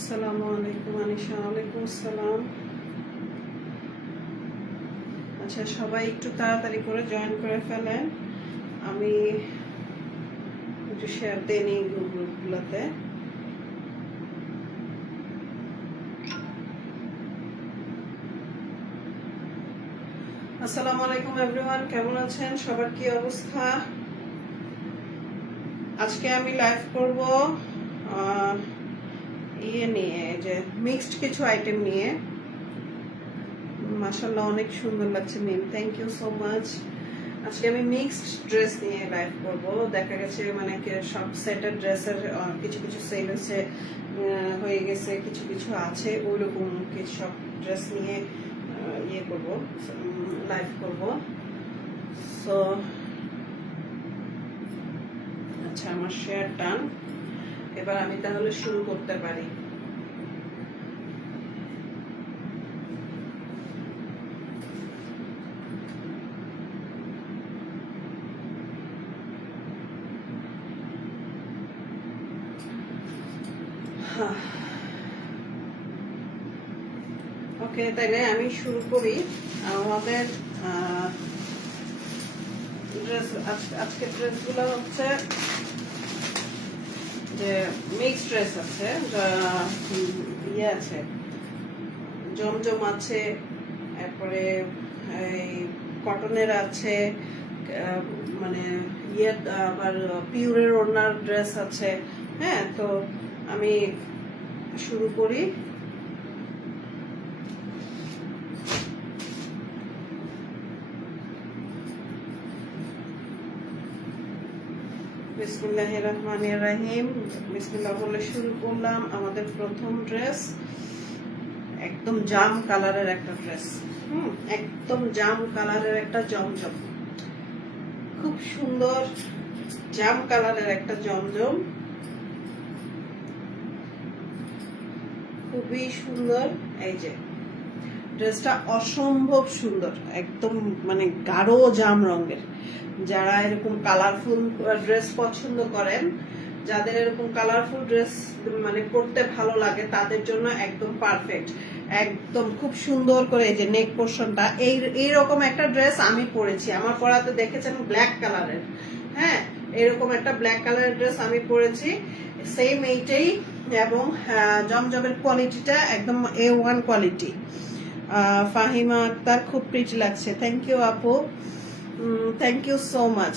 আসসালামু আলাইকুম আনিশা। ওয়ালাইকুম আসসালাম। আচ্ছা, সবাই একটু তাড়াতাড়ি করে জয়েন করে ফেলেন। আমি একটু শেয়ার দিয়ে নিই গ্রুপগুলোতে। আসসালামু আলাইকুম এভরিওয়ান, কেমন আছেন? সবার কি অবস্থা? আজকে আমি লাইভ করব ইয়ে নিয়ে, যে মিক্সড কিছু আইটেম নিয়ে। মাশাআল্লাহ, অনেক সুন্দর লাগছে মিম, থ্যাংক ইউ সো মাচ। আজকে আমি মিক্সড ড্রেস নিয়ে লাইভ করব। দেখা গেছে মানে সব সেটের ড্রেসের কিছু কিছু সেল হচ্ছে, হয়ে গেছে, কিছু কিছু আছে, ওইরকম কিছু সব ড্রেস নিয়ে ইয়ে করব, লাইভ করব। সো আচ্ছা, আমার শেয়ার ডান। এবার আমি তাহলে শুরু করতে পারি। ওকে, তাইলে আমি শুরু করি। আমাদের ড্রেস, আজকের ড্রেসগুলো হচ্ছে যে মিক্সড ড্রেস আছে, ইয়ে আছে, জমজম আছে, তারপরে এই কটনের আছে, মানে ইয়ে আবার পিওরের ওড়নার ড্রেস আছে। হ্যাঁ, তো আমি শুরু করি। বিসমিল্লাহির রহমানির রহিম। বিসমিল্লাহ বলে শুরু করলাম। আমাদের প্রথম ড্রেস একদম জাম কালারের একটা ড্রেস। একদম জাম কালারের একটা জমজম, খুব সুন্দর জাম কালারের একটা জমজম, খুবই সুন্দর। এই যে ড্রেসটা অসম্ভব সুন্দর, একদম মানে গাঢ় জাম রঙের। যারা এরকম কালারফুল ড্রেস পছন্দ করেন, যাদের এরকম কালারফুল ড্রেস মানে পরতে ভালো লাগে, তাদের জন্য একদম পারফেক্ট। একদম খুব সুন্দর করে এই যে নেক পোর্শনটা, এইরকম একটা ড্রেস আমি পরেছি। আমার পরাতে দেখেছেন ব্ল্যাক কালারের। হ্যাঁ, এরকম একটা ব্ল্যাক কালারের ড্রেস আমি পরেছি, সেম এইটাই। এবং জমজমের কোয়ালিটিটা একদম A1 কোয়ালিটি। ফাহিমা আক্তার, খুব প্রিটি লাগছে, থ্যাংক ইউ আপু, থ্যাংক ইউ সো মাচ।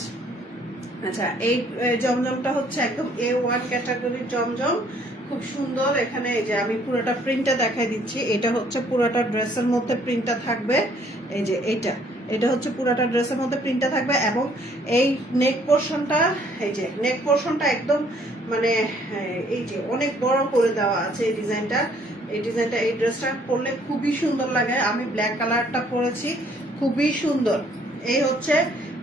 আচ্ছা, এই জমজমটা হচ্ছে একদম A1 ক্যাটাগরির জমজম, খুব সুন্দর। এখানে এই যে আমি পুরোটা প্রিন্টটা দেখাই দিচ্ছি। এটা হচ্ছে পুরোটা ড্রেসের মধ্যে প্রিন্টটা থাকবে। এই যে এটা হচ্ছে পুরোটা ড্রেসের মধ্যে প্রিন্টটা থাকবে। এবং এই নেক পোর্শনটা, এই যে নেক পোর্শনটা একদম মানে এই যে অনেক বড় করে দেওয়া আছে এই ডিজাইনটা। এই ড্রেসটা পরলে খুবই সুন্দর লাগে। আমি ব্ল্যাক কালারটা পরেছি, খুবই সুন্দর। এই হচ্ছে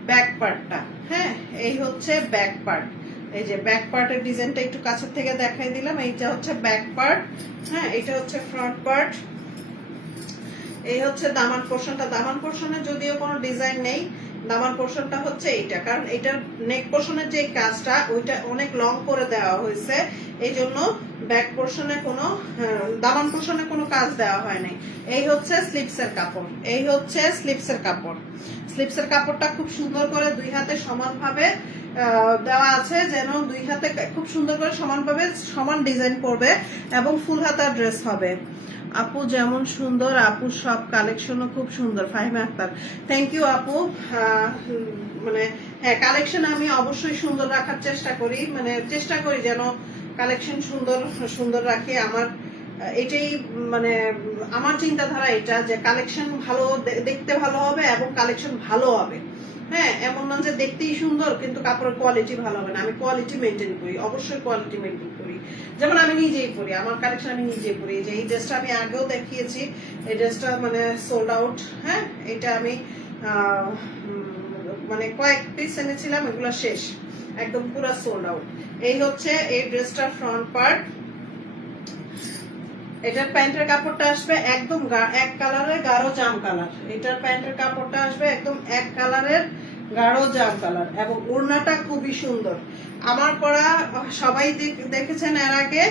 ব্যাক পার্টটা। হ্যাঁ, এই হচ্ছে ব্যাক পার্ট। এই যে ব্যাক পার্টের ডিজাইনটা একটু কাছের থেকে দেখাই দিলাম। এইটা হচ্ছে ব্যাক পার্ট। হ্যাঁ, এটা হচ্ছে ফ্রন্ট পার্ট। এই হচ্ছে দামান পোর্শনটা। দামান পোর্শনে যদিও কোনো ডিজাইন নেই, দামান পোর্শনটা হচ্ছে এইটা, কারণ এটার নেক পোর্শনের যে কাজটা ওইটা অনেক লং করে দেওয়া হয়েছে, এই জন্য ব্যাক পোর্শনে কোনো দামান পোর্শনে কোনো কাজ দেওয়া হয় নাই। এই হচ্ছে স্লিপসের কাপড়। এই হচ্ছে স্লিপসের কাপড়। স্লিপসের কাপড়টা খুব সুন্দর করে দুই হাতে সমানভাবে দেওয়া আছে, যেন দুই হাতে খুব সুন্দর করে সমানভাবে সমান ডিজাইন করবে এবং ফুল হাতার ড্রেস হবে। আপু যেমন সুন্দর, আপু সব কালেকশনও খুব সুন্দর। ফাহিমা আক্তার, থ্যাংক ইউ আপু। মানে হ্যাঁ, কালেকশন আমি অবশ্যই সুন্দর রাখার চেষ্টা করি, মানে চেষ্টা করি যেন কালেকশন সুন্দর সুন্দর রাখি। আমার এটাই মানে আমার চিন্তাধারা এটা, যে কালেকশন ভালো, দেখতে ভালো হবে এবং কালেকশন ভালো হবে। হ্যাঁ, এমন না যে দেখতেই সুন্দর কিন্তু কাপড়ের কোয়ালিটি ভালো হবে না। আমি কোয়ালিটি মেনটেন করি, অবশ্যই কোয়ালিটি মেনটেন করি। যেমন আমি নিজেই পরি, আমার কালেকশন আমি নিজেই পরি। যে এই ড্রেসটা আমি আগেও দেখিয়েছি, এই ড্রেসটা মানে সোল্ড আউট। হ্যাঁ, এটা আমি মানে কয়েক পিস এনেছিলাম, এগুলো শেষ, একদম পুরো সোল্ড আউট। এই হচ্ছে এই ড্রেসটার ফ্রন্ট পার্ট। এটার প্যান্টের কাপড়টা আসবে একদম এক কালারের গাঢ় জাম কালার। এটার প্যান্টের কাপড়টা আসবে একদম এক কালারের গাঢ় জাম কালার, এবং ওড়নাটা খুবই সুন্দর। আমার পরা সবাই দেখেছেন এর আগে,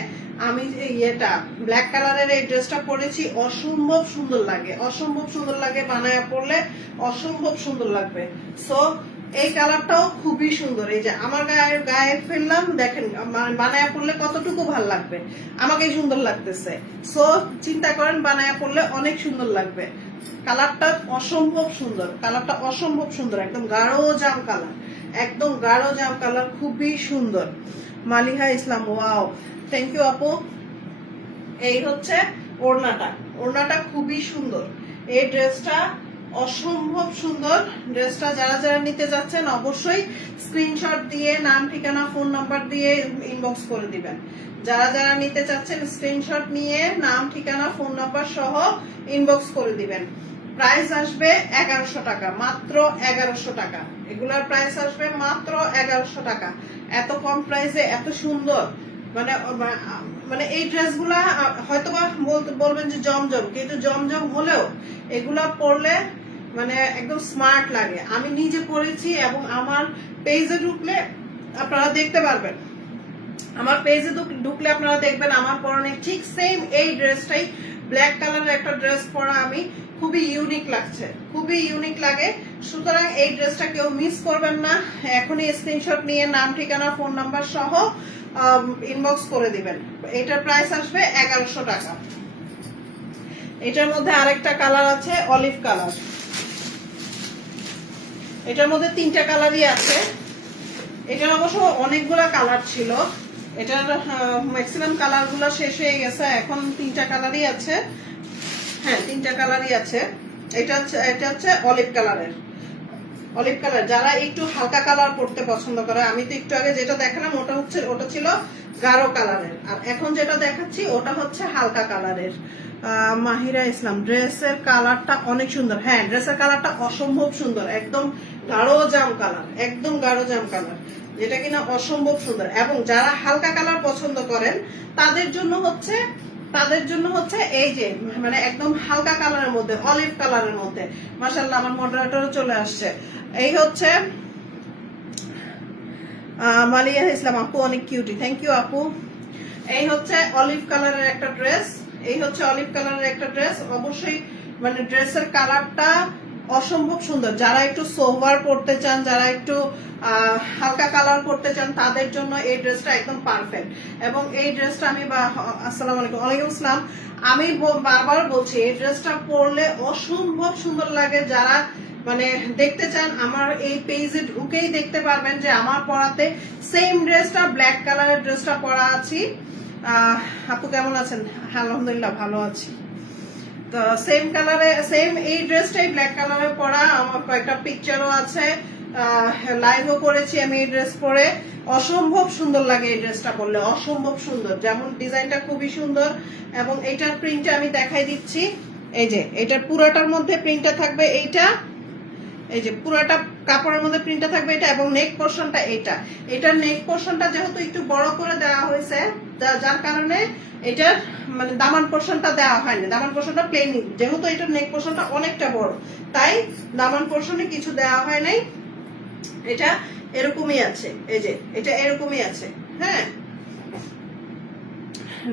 আমি যে ইয়েটা ব্ল্যাক কালারের এই ড্রেসটা পরেছি, অসম্ভব সুন্দর লাগে, অসম্ভব সুন্দর লাগে, বানায় পরলে অসম্ভব সুন্দর লাগবে। সো এই কালারটাও খুবই সুন্দর। এই যে আমার গায়ে ফেললাম, দেখেন বানায় পরলে কতটুকু ভাল লাগবে, আমাকে সুন্দর লাগতেছে। সো চিন্তা করেন বানায় পরলে অনেক সুন্দর লাগবে। কালারটা অসম্ভব সুন্দর, কালারটা অসম্ভব সুন্দর, একদম গাঢ় জাম কালার, একদম গাঢ় জাম কালার, খুবই সুন্দর। মালিহা ইসলাম, ওয়াও, থ্যাংক ইউ আপু। এই হচ্ছে ওড়নাটা, ওড়নাটা খুবই সুন্দর। এই ড্রেসটা অসম্ভব সুন্দর। ড্রেসটা যারা যারা নিতে যাচ্ছেন অবশ্যই স্ক্রিনশট দিয়ে নাম ঠিকানা ফোন নাম্বার দিয়ে ইনবক্স করে দিবেন। যারা যারা নিতে চাচ্ছেন স্ক্রিনশট নিয়ে নাম ঠিকানা ফোন নাম্বার সহ ইনবক্স করে দিবেন। প্রাইস আসবে 1100 টাকা, মাত্র 1100 টাকা। এগুলার প্রাইস আসবে মাত্র 1100 টাকা। এত কম প্রাইসে এত সুন্দর, মানে মানে এই ড্রেসগুলা হয়তোবা বলবেন যে জমজম, কিন্তু জমজম হলেও এগুলা পরলে মানে একদম স্মার্ট লাগে। আমি নিজে পরেছি এবং আমার পেজে ঢুকলে আপনারা দেখতে পারবেন, আমার পেজে ঢুকলে আপনারা দেখবেন আমার পরনে ঠিক সেম এই ড্রেসটাই, ব্ল্যাক কালারের একটা ড্রেস পরা আমি, খুবই ইউনিক লাগছে, খুবই ইউনিক লাগে। সুতরাং এই ড্রেসটা কেউ মিস করবেন না। এখনই স্ক্রিনশট নিয়ে নাম ঠিকানা ফোন নাম্বার সহ ইনবক্স করে দিবেন। এটার প্রাইস আসবে 1100 টাকা। এটার মধ্যে আরেকটা কালার আছে, অলিভ কালার। এটার মধ্যে 3টা কালারই আছে। এটার অবশ্য অনেকগুলা কালার ছিল, এটার ম্যাক্সিমাম কালার গুলো শেষ হয়ে গেছে, এখন 3টা কালারই আছে। হ্যাঁ, 3টা কালারই আছে। এটা হচ্ছে অলিভ কালারের, অলিভ কালার। যারা একটু হালকা কালার পড়তে পছন্দ করে, আমি তো একটু আগে যেটা দেখালাম ওটা ছিল গাঢ় কালারের, আর এখন যেটা দেখাচ্ছি ওটা হচ্ছে হালকা কালারের। মাহিরা ইসলাম, ড্রেসের কালারটা অনেক সুন্দর। হ্যাঁ, ড্রেসের কালারটা অসম্ভব সুন্দর, একদম গাঢ় জাম কালার, একদম গাঢ় জাম কালার, যেটা কিনা অসম্ভব সুন্দর। এবং যারা হালকা কালার পছন্দ করেন তাদের জন্য হচ্ছে এই যে মানে একদম হালকা কালারের মধ্যে, অলিভ কালারের মধ্যে। মাশাআল্লাহ, আমার মডারেটরও চলে আসছে। এই হচ্ছে মালিয়া ইসলাম আপু, অনেক কিউটি, থ্যাংক ইউ আপু। এই হচ্ছে অলিভ কালারের একটা ড্রেস, এই হচ্ছে অলিভ কালারের একটা ড্রেস। অবশ্যই মানে ড্রেসের কালারটা অসম্ভব সুন্দর। যারা একটু সোভার পড়তে চান, যারা একটু হালকা কালার পড়তে চান, তাদের জন্য এই ড্রেসটা একদম পারফেক্ট। এবং এই ড্রেসটা আমি আসসালামু আলাইকুম। ওয়ালাইকুম আসসালাম। আমি বারবার বলছি এই ড্রেসটা পরলে অসম্ভব সুন্দর লাগে। যারা মানে দেখতে চান আমার এই পেজে ঢুকেই দেখতে পারবেন যে আমার পরাতে সেম ড্রেসটা, ব্ল্যাক কালারের ড্রেসটা পরা আছি। আপু কেমন আছেন? আলহামদুলিল্লাহ ভালো আছি। তো সেম কালারে, সেম এই ড্রেসটাই ব্ল্যাক কালারে পরা, আমার কয়েকটা পিকচারও আছে, লাইভও করেছি আমি এই ড্রেস পরে। অসম্ভব সুন্দর লাগে এই ড্রেসটা পরলে, অসম্ভব সুন্দর। যেমন ডিজাইনটা খুবই সুন্দর, এবং এটার প্রিন্টটা আমি দেখাই দিচ্ছি। এই যে এটার পুরোটার মধ্যে প্রিন্টটা থাকবে এইটা, এই যে পুরোটা কাপড়ের মধ্যে প্রিন্টটা থাকবে এটা, এবং নেক পোর্শনটা এইটা। এটার নেক পোর্শনটা যেহেতু একটু বড় করে দেওয়া হয়েছে, যার কারণে এটার মানে দামান পোর্শনটা দেওয়া হয়নি, দামান পোর্শনটা প্লেন। যেহেতু এটার নেক পোর্শনটা অনেকটা বড়, তাই দামান পোর্শনে কিছু দেওয়া হয় নাই। এটা এরকমই আছে, এই যে এটা এরকমই আছে। হ্যাঁ,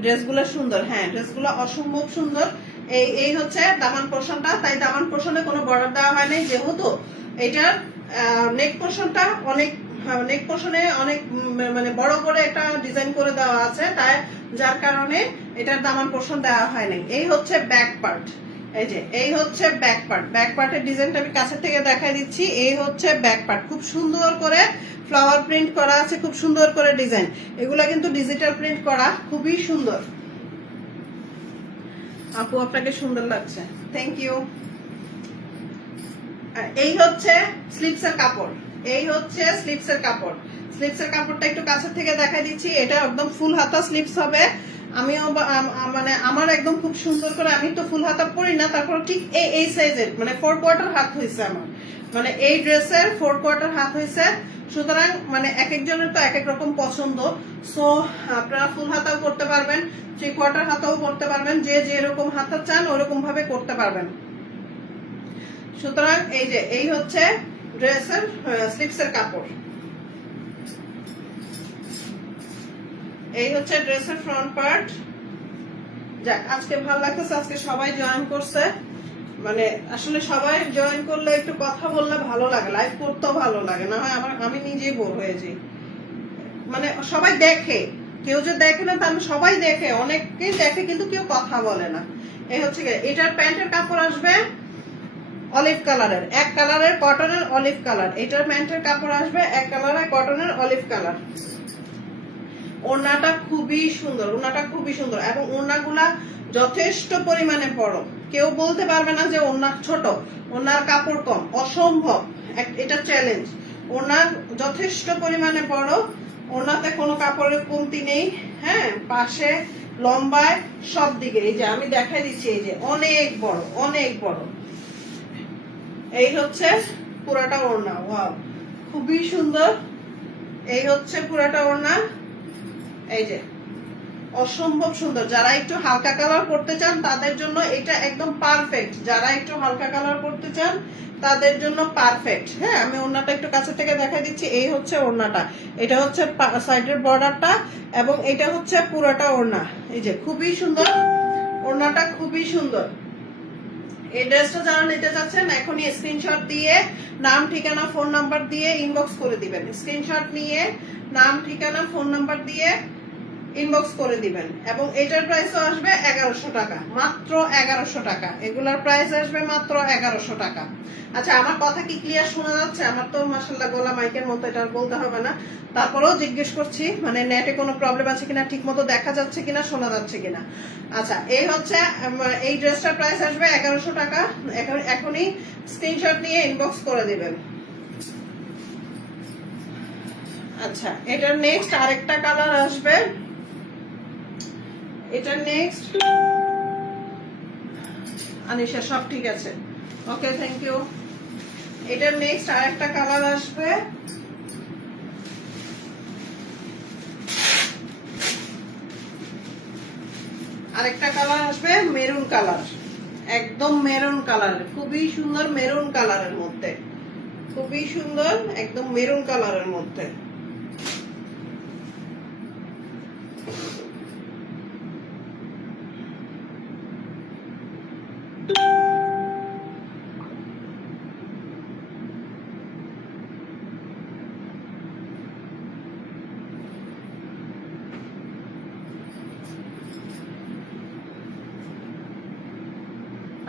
ড্রেসগুলো সুন্দর, হ্যাঁ ড্রেসগুলো অসম্ভব সুন্দর। এই হচ্ছে দামান পোর্শনটা, তাই দামান পোর্শনে কোনো বর্ডার দেওয়া হয় নাই, যেহেতু এটার নেক পোর্শনটা অনেক, নেক পোর্শনে অনেক মানে বড় করে একটা ডিজাইন করে দেওয়া আছে, তাই যার কারণে এটার দামান পোর্শন দেওয়া হয় নাই। এই হচ্ছে ব্যাক পার্ট, এই যে এই হচ্ছে ব্যাক পার্ট। ব্যাক পার্টের ডিজাইনটা আমি কাছে থেকে দেখাই দিচ্ছি। এই হচ্ছে ব্যাক পার্ট, খুব সুন্দর করে ফ্লাওয়ার প্রিন্ট করা আছে, খুব সুন্দর করে ডিজাইন। এগুলা কিন্তু ডিজিটাল প্রিন্ট করা, খুবই সুন্দর। আপু আপনাকে সুন্দর লাগছে, থ্যাংক ইউ। এই হচ্ছে স্লিপসের কাপড়, এই হচ্ছে স্লিপসের কাপড়। স্লিপসের কাপড়টা একটু কাছে থেকে দেখাই দিচ্ছি। এটা একদম ফুল হাতা স্লিপস হবে। আমিও মানে আমার একদম খুব সুন্দর করে, আমি তো ফুল হাতা পরি না, তারপর ঠিক এই সাইজের মানে 4 কোয়ার্টার হাত হয়েছে আমার, মানে এই ড্রেসের 4 কোয়ার্টার হাত হয়েছে। সুতরাং মানে এক একজনের তো এক এক রকম পছন্দ। সো আপনারা ফুল হাতাও করতে পারবেন, 3 কোয়ার্টার হাতাও করতে পারবেন, যে যেরকম হাতা চান ওরকম ভাবে করতে পারবেন। সুতরাং এই যে এই হচ্ছে ড্রেসের স্লিপসের কাপড়। এই হচ্ছে ড্রেসের ফ্রন্ট পার্ট। যাক, আজকে ভালো লাগতেছে, আজকে সবাই জয়েন করছে। মানে আসলে সবাই জয়েন করলে একটু কথা বললে ভালো লাগে, লাইভ করতেও ভালো লাগে, না হয় আমি নিজেই বোর হয়ে যাই। মানে সবাই দেখে, কেউ যে দেখে না তাহলে সবাই দেখে, অনেকেই দেখে কিন্তু কেউ কথা বলে না। এই হচ্ছে এটার প্যান্টের কাপড় আসবে অলিভ কালারের, এক কালারের কটনের অলিভ কালার। এটার প্যান্টের কাপড় আসবে এক কালারের কটনের অলিভ কালার। ওড়নাটা খুবই সুন্দর, ওড়নাটা খুবই সুন্দর, এবং ওড়নাগুলা যথেষ্ট পরিমাণে বড়। কেউ বলতে পারবে না যে ওড়না ছোট, ওড়নার কাপড় কম, অসম্ভব। এটা চ্যালেঞ্জ। ওড়না যথেষ্ট পরিমাণে বড়, ওড়নাতে কোনো কাপড়ের কমতি নেই। হ্যাঁ, পাশে লম্বায় সব দিকে, এই যে আমি দেখাই দিচ্ছি, এই যে অনেক বড়, অনেক বড়। এই হচ্ছে পুরাটা ওড়না। ওয়াও, খুবই সুন্দর। এই হচ্ছে পুরাটা ওড়না। এই যে অসম্ভব সুন্দর। যারা একটু হালকা কালার করতে চান তাদের জন্য এটা একদম পারফেক্ট। যারা একটু হালকা কালার করতে চান তাদের জন্য পারফেক্ট। হ্যাঁ, আমি ওড়নাটা একটু কাছে থেকে দেখাই দিচ্ছি। এই হচ্ছে ওড়নাটা, এটা হচ্ছে সাইডের বর্ডারটা, এবং এটা হচ্ছে পুরাটা ওড়না। এই যে খুবই সুন্দর ওড়নাটা, খুবই সুন্দর। এই ড্রেসটা যারা নিতে চাচ্ছেন এখনই স্ক্রিনশট দিয়ে নাম, ঠিকানা, ফোন নাম্বার দিয়ে ইনবক্স করে দিবেন। স্ক্রিনশট নিয়ে নাম, ঠিকানা, ফোন নাম্বার দিয়ে ইনবক্স করে দিবেন। এবং এটার প্রাইসও আসবে 1100 টাকা, মাত্র 1100 টাকা। এগুলার প্রাইস আসবে মাত্র 1100 টাকা। আচ্ছা, আমার কথা কি ক্লিয়ার শোনা যাচ্ছে? আমার তো মাশাআল্লাহ গলা মাইকের মতো, এটা বলতে হবে না, তারপরেও জিজ্ঞেস করছি, মানে নেটে কোনো প্রবলেম আছে কিনা, ঠিক মতো দেখা যাচ্ছে কিনা, শোনা যাচ্ছে কিনা। আচ্ছা, এই হচ্ছে এই ড্রেসটার প্রাইস আসবে 1100 টাকা। এখনই স্ক্রিনশট নিয়ে ইনবক্স করে দিবেন। আচ্ছা, এটার নেক্সট আরেকটা কালার আসবে। এটা নেক্সট, আনিশা সব ঠিক আছে, ওকে, থ্যাংক ইউ। এটার নেক্সট আরেকটা কালার আসবে। আরেকটা কালার আসবে মেরুন কালার, একদম মেরুন কালার, খুবই সুন্দর মেরুন কালারের মধ্যে, খুবই সুন্দর, একদম মেরুন কালারের মধ্যে।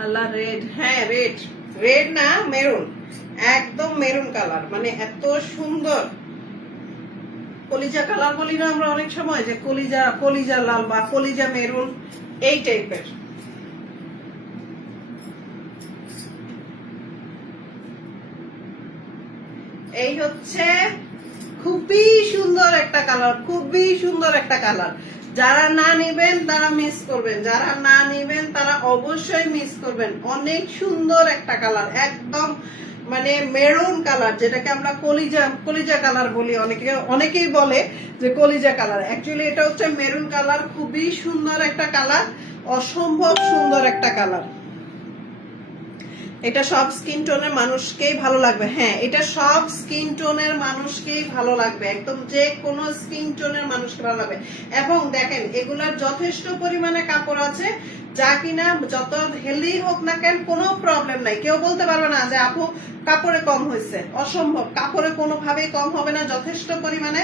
আল্লাহ, রেড, হ্যাঁ রেড, রেড না মেরুন, একদম মেরুন কালার, মানে এত সুন্দর। কলিজা কালার বলি না আমরা অনেক সময়, যে কলিজা, কলিজা লাল বা কলিজা মেরুন, এই টাইপের। এই হচ্ছে খুবই সুন্দর একটা কালার, খুবই সুন্দর একটা কালার। যারা না নিবেন তারা মিস করবেন, যারা না নিবেন তারা অবশ্যই মিস করবেন। অনেক সুন্দর একটা কালার, একদম মানে মেরুন কালার, যেটাকে আমরা কলিজা, কলিজা কালার বলি। অনেকেই বলে যে কলিজা কালার, অ্যাকচুয়ালি এটা হচ্ছে মেরুন কালার। খুবই সুন্দর একটা কালার, অসম্ভব সুন্দর একটা কালার। এটা সব স্কিন টোনের মানুষকেই ভালো লাগবে। হ্যাঁ, এটা সব স্কিন টোনের মানুষকেই ভালো লাগবে, একদম যে কোনো স্কিন টোনের মানুষকে ভালো লাগবে। এবং দেখেন, এগুলার যথেষ্ট পরিমাণে কাপড় আছে, যা কিনা যত হেলদি হোক না কেন কোনো প্রবলেম নাই। কেউ বলতে পারবে না যে আপু কাপড়ে কম হয়েছে, অসম্ভব। কাপড়ে কোনোভাবেই কম হবে না, যথেষ্ট পরিমাণে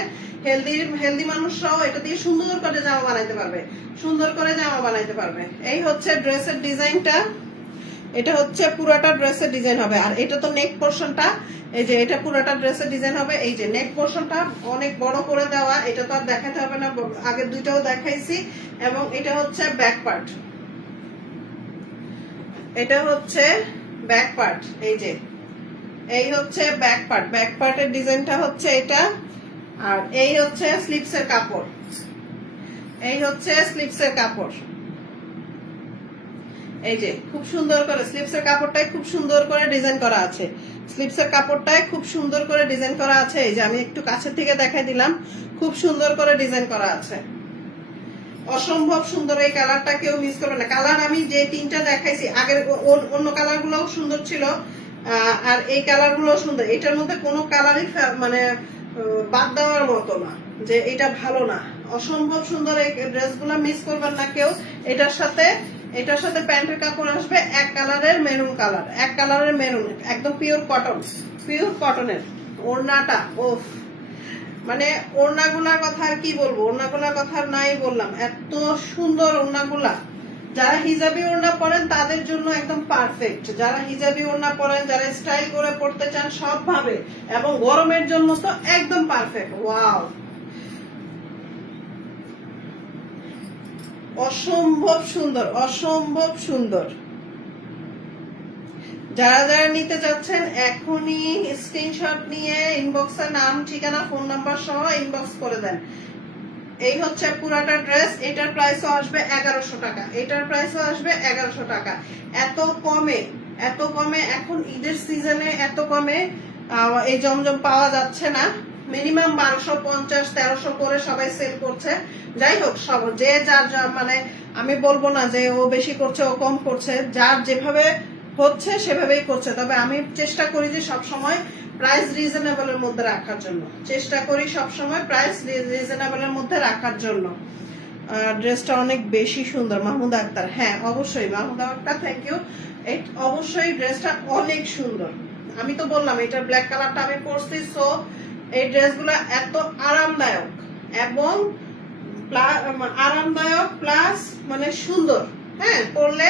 হেলদি মানুষরাও এটা দিয়ে সুন্দর করে জামা বানাইতে পারবে, সুন্দর করে জামা বানাইতে পারবে। এই হচ্ছে ড্রেসের ডিজাইনটা, এটা হচ্ছে পুরাটা ড্রেসের ডিজাইন হবে। আর এটা তো নেক পোর্শনটা, এই যে এটা পুরাটা ড্রেসের ডিজাইন হবে। এই যে নেক পোর্শনটা অনেক বড় করে দেওয়া, এটা তো আর দেখাতে হবে না, আগের দুইটাও দেখাইছি। এবং এটা হচ্ছে ব্যাক পার্ট, এটা হচ্ছে ব্যাক পার্ট। এই যে এই হচ্ছে ব্যাক পার্ট, ব্যাক পার্টের ডিজাইনটা হচ্ছে এটা। আর এই হচ্ছে স্লিপসের কাপড়, এই হচ্ছে স্লিপসের কাপড়। এই যে খুব সুন্দর করে স্লিপসের কাপড়টাই খুব সুন্দর করে ডিজাইন করা আছে, স্লিপসের কাপড়টাই খুব সুন্দর করে ডিজাইন করা আছে। এই যে আমি একটু কাছের থেকে দেখাই দিলাম, খুব সুন্দর করে ডিজাইন করা আছে, অসম্ভব সুন্দর। এই কালারটা কেউ মিস করবে না। কালার আমি যে তিনটা দেখাইছি, আগের অন্য কালার গুলো সুন্দর ছিল, আর এই কালার গুলো সুন্দর। এটার মধ্যে কোনো কালারই মানে বাদ দেওয়ার মতো না যে এটা ভালো না, অসম্ভব সুন্দর এই ড্রেসগুলো মিস করবেন না কেউ। এটার সাথে প্যান্টের কাপড় আসবে এক কালারের মেরুন কালার, এক কালারের মেরুন, একদম পিওর কটনের। ওড়নাটা ওফ, মানে ওড়নাগুলার কথা আর কি বলবো, ওড়নাগুলার কথা নাই বললাম, এত সুন্দর ওড়নাগুলা। যারা হিজাবি ওড়না পরেন তাদের জন্য একদম পারফেক্ট, যারা হিজাবি ওড়না পরেন, যারা স্টাইল করে পড়তে চান সব ভাবে, এবং গরমের জন্য তো একদম পারফেক্ট। ওয়াও, অসম্ভব সুন্দর, অসম্ভব সুন্দর। যারা যারা নিতে চাচ্ছেন এখনই স্ক্রিনশট নিয়ে ইনবক্সে নাম, ঠিকানা, ফোন নাম্বার সহ ইনবক্স করে দেন। এই হচ্ছে পুরাটা ড্রেস, এটার প্রাইসও আসবে 1100 টাকা, এটার প্রাইসও আসবে 1100 টাকা। এত কমে এখন ঈদের সিজনে এত কমে এই জমজম পাওয়া যাচ্ছে না। মিনিমাম 1250-1300 করে সবাই সেল করছে। যাই হোক, সব যে যার মানে আমি বলবো না যে ও বেশি করছে ও কম করছে, যার যেভাবে হচ্ছে সেভাবেই করছে। তবে আমি চেষ্টা করি যে সবসময় প্রাইস রিজনেবলের মধ্যে রাখার জন্য, ড্রেসটা অনেক বেশি সুন্দর। মাহমুদা আক্তার, হ্যাঁ অবশ্যই মাহমুদা আক্তার, থ্যাংক ইউ। অবশ্যই ড্রেসটা অনেক সুন্দর। আমি তো বললাম এটার ব্ল্যাক কালারটা আমি পরছি, সো এই ড্রেসগুলো এত আরামদায়ক এবং প্লাস মানে সুন্দর। হ্যাঁ, পরলে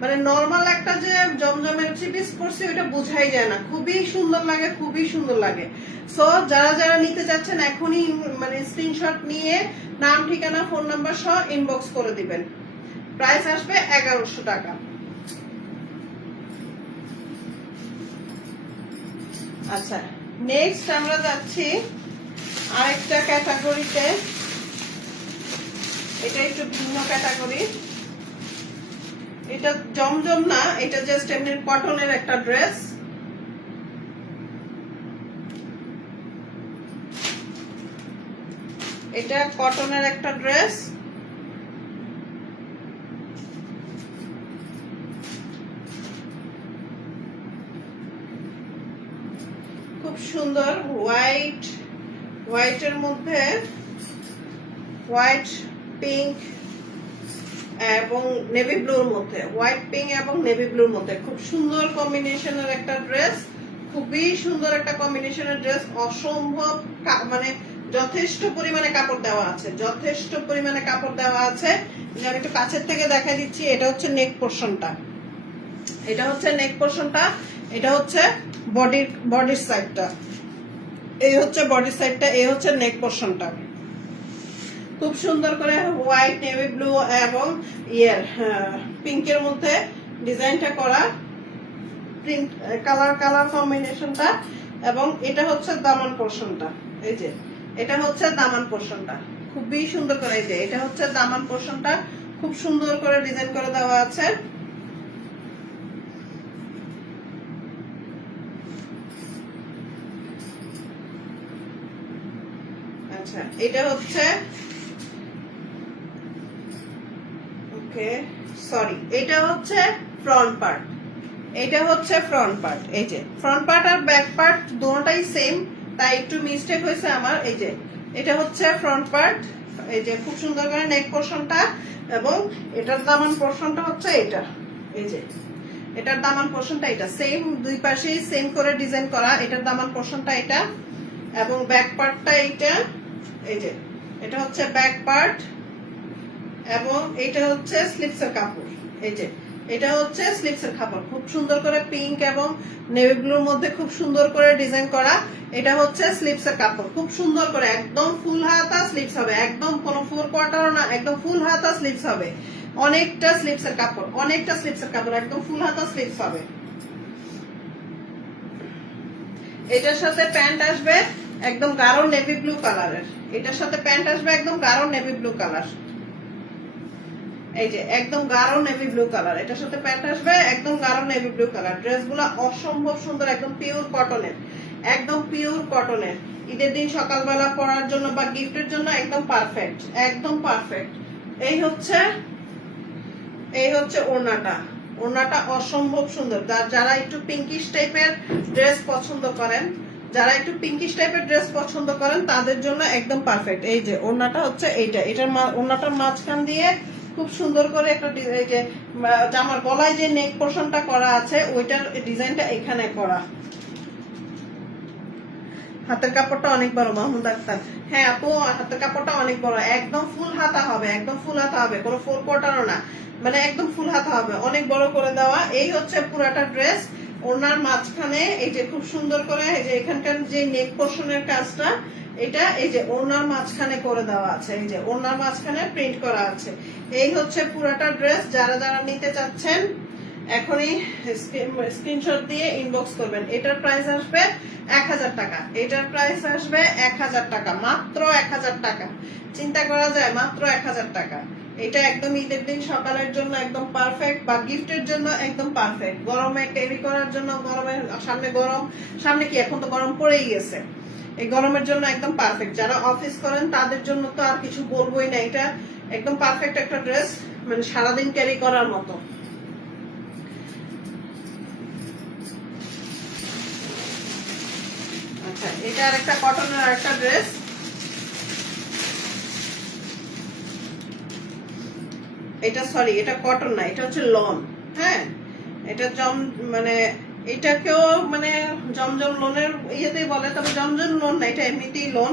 মানে নর্মাল একটা যে জমজমের চিপিস পরছি ওইটা বোঝাই যায় না, খুবই সুন্দর লাগে, খুবই সুন্দর লাগে। সো যারা যারা নিতে চাচ্ছেন এখনই মানে স্ক্রিনশট নিয়ে নাম, ঠিকানা, ফোন নাম্বার সহ ইনবক্স করে দিবেন। প্রাইস আসবে 1100 টাকা। আচ্ছা, নেক্সট আমরা যাচ্ছি আরেকটা ক্যাটাগরিতে। এটা একটু ভিন্ন ক্যাটাগরি। এটা জমজম না, এটা জাস্ট এমনি কটনের একটা ড্রেস। এটা কটনের একটা ড্রেস, খুব সুন্দর। হোয়াইটের মধ্যে হোয়াইট, পিঙ্ক এবং নেভি ব্লুর মধ্যে, হোয়াইট, পিঙ্ক এবং নেভি ব্লুর মধ্যে খুব সুন্দর কম্বিনেশনের একটা ড্রেস, খুবই সুন্দর একটা কম্বিনেশনের ড্রেস। অসম্ভব মানে যথেষ্ট পরিমাণে কাপড় দেওয়া আছে, যথেষ্ট পরিমাণে কাপড় দেওয়া আছে। আমি একটু কাছের থেকে দেখা দিচ্ছি। এটা হচ্ছে নেক পোর্শনটা, এটা হচ্ছে নেক পোর্শনটা, এটা হচ্ছে বডির সাইডটা, এই হচ্ছে বডির সাইডটা, এই হচ্ছে নেক পোর্শনটা। খুব সুন্দর করে হোয়াইট, নেভি ব্লু এবং পিঙ্কের মধ্যে ডিজাইনটা করা, প্রিন্ট কালার কম্বিনেশনটা। এবং এটা হচ্ছে দামান পোর্শনটা, এই যে এটা হচ্ছে দামান পোর্শনটা, খুবই সুন্দর করে। এই যে এটা হচ্ছে দামান পোর্শনটা, খুব সুন্দর করে ডিজাইন করে দেওয়া আছে। আচ্ছা, এটা হচ্ছে এটা হচ্ছে ফ্রন্ট পার্ট, এটা হচ্ছে ফ্রন্ট পার্ট। এই যে ফ্রন্ট পার্ট আর ব্যাক পার্ট দুটোটাই সেম, তাই একটু মিস্টেক হয়েছে আমার। এই যে এটা হচ্ছে ফ্রন্ট পার্ট, এই যে খুব সুন্দর করে নেক পোর্শনটা, এবং এটার দামান পোর্শনটা হচ্ছে এটা। এই যে এটার দামান পোর্শনটা এটা, সেম দুই পাশেই সেম করে ডিজাইন করা। এটার দামান পোর্শনটা এটা, এবং ব্যাক পার্টটা এইটা। এই যে এটা হচ্ছে ব্যাক পার্ট, এবং এটা হচ্ছে স্লিপসের কাপড়। এই যে এটা হচ্ছে স্লিপসের কাপড়, খুব সুন্দর করে পিঙ্ক এবং নেভি ব্লুর মধ্যে খুব সুন্দর করে ডিজাইন করা। এটা হচ্ছে স্লিপসের কাপড়, খুব সুন্দর করে একদম ফুল হাতা স্লিপস হবে, একদম কোনো 4 কোয়ার্টারও না, একদম ফুল হাতা স্লিপস হবে। অনেকটা স্লিপসের কাপড়, অনেকটা স্লিপসের কাপড়, একদম ফুল হাতা স্লিপস হবে। এটার সাথে প্যান্ট আসবে একদম গাঢ় নেভি ব্লু কালারের, এটার সাথে প্যান্ট আসবে একদম গাঢ় নেভি ব্লু কালার। এই যে একদম গাঢ় নেভি ব্লু কালার, এটার সাথে প্যান্ট আসবে একদম গাঢ় নেভি ব্লু কালার। ড্রেসগুলো অসম্ভব সুন্দর, একদম পিওর কটনের, একদম পিওর কটনের। ঈদের দিন সকালবেলা পরার জন্য বা গিফটের জন্য একদম পারফেক্ট, একদম পারফেক্ট। এই হচ্ছে ওড়নাটা, ওড়নাটা অসম্ভব সুন্দর। যারা একটু পিঙ্কিশ টাইপের ড্রেস পছন্দ করেন, যারা একটু পিঙ্কিশ টাইপের ড্রেস পছন্দ করেন তাদের জন্য একদম পারফেক্ট। এই যে ওড়নাটা হচ্ছে এইটা, এটার ওড়নাটার মাঝখান দিয়ে খুব সুন্দর করে একটা এই যে জামার গলায় যে নেক পোর্শনটা করা আছে ওইটার ডিজাইনটা এখানে করা। হাতের কাপড়টা অনেক বড় মাহমুদ আক্তার। হ্যাঁ আপু, হাতের কাপড়টা অনেক বড়, একদম ফুল হাতা হবে, একদম ফুল হাতা হবে, কোনো 4/4 না, মানে একদম ফুল হাতা হবে, অনেক বড় করে দেওয়া। এই হচ্ছে পুরাটা ড্রেস। ওনার মাঝখানে এই যে খুব সুন্দর করে এই যে এখানকার যে নেক পোর্শনের কাজটা, এটা এই যে ওনার মাঝখানে করে দেওয়া আছে, এই যে ওনার মাঝখানে প্রিন্ট করা আছে। এই হচ্ছে পুরাটা ড্রেস। যারা যারা নিতে চাচ্ছেন এখনই স্ক্রিনশট দিয়ে ইনবক্স করবেন। এটার প্রাইস আসবে 1000 টাকা, এটার প্রাইস আসবে 1000 টাকা, মাত্র 1000 টাকা। চিন্তা করা যায়, মাত্র 1000 টাকা। এটা একদম ঈদের দিন সকালের জন্য একদম পারফেক্ট, বা গিফটের জন্য একদম পারফেক্ট, গরমে ক্যারি করার জন্য, গরমের সামনে গরম, সামনে কি এখন তো গরম পড়েই গেছে, এই গরমের জন্য একদম পারফেক্ট। যারা অফিস করেন তাদের জন্য তো আর কিছু বলবোই না, এটা একদম পারফেক্ট একটা ড্রেস, মানে সারাদিন ক্যারি করার মতো। আচ্ছা, এটা আরেকটা কটনের আরেকটা ড্রেস। এটা সরি, এটা কটন না, এটা হচ্ছে লন। হ্যাঁ, এটা মানে এটাকেও মানে জমজম লোনের ইয়েতেই বলে, তবে জমজম লোন না, এটা এমনিতেই লোন।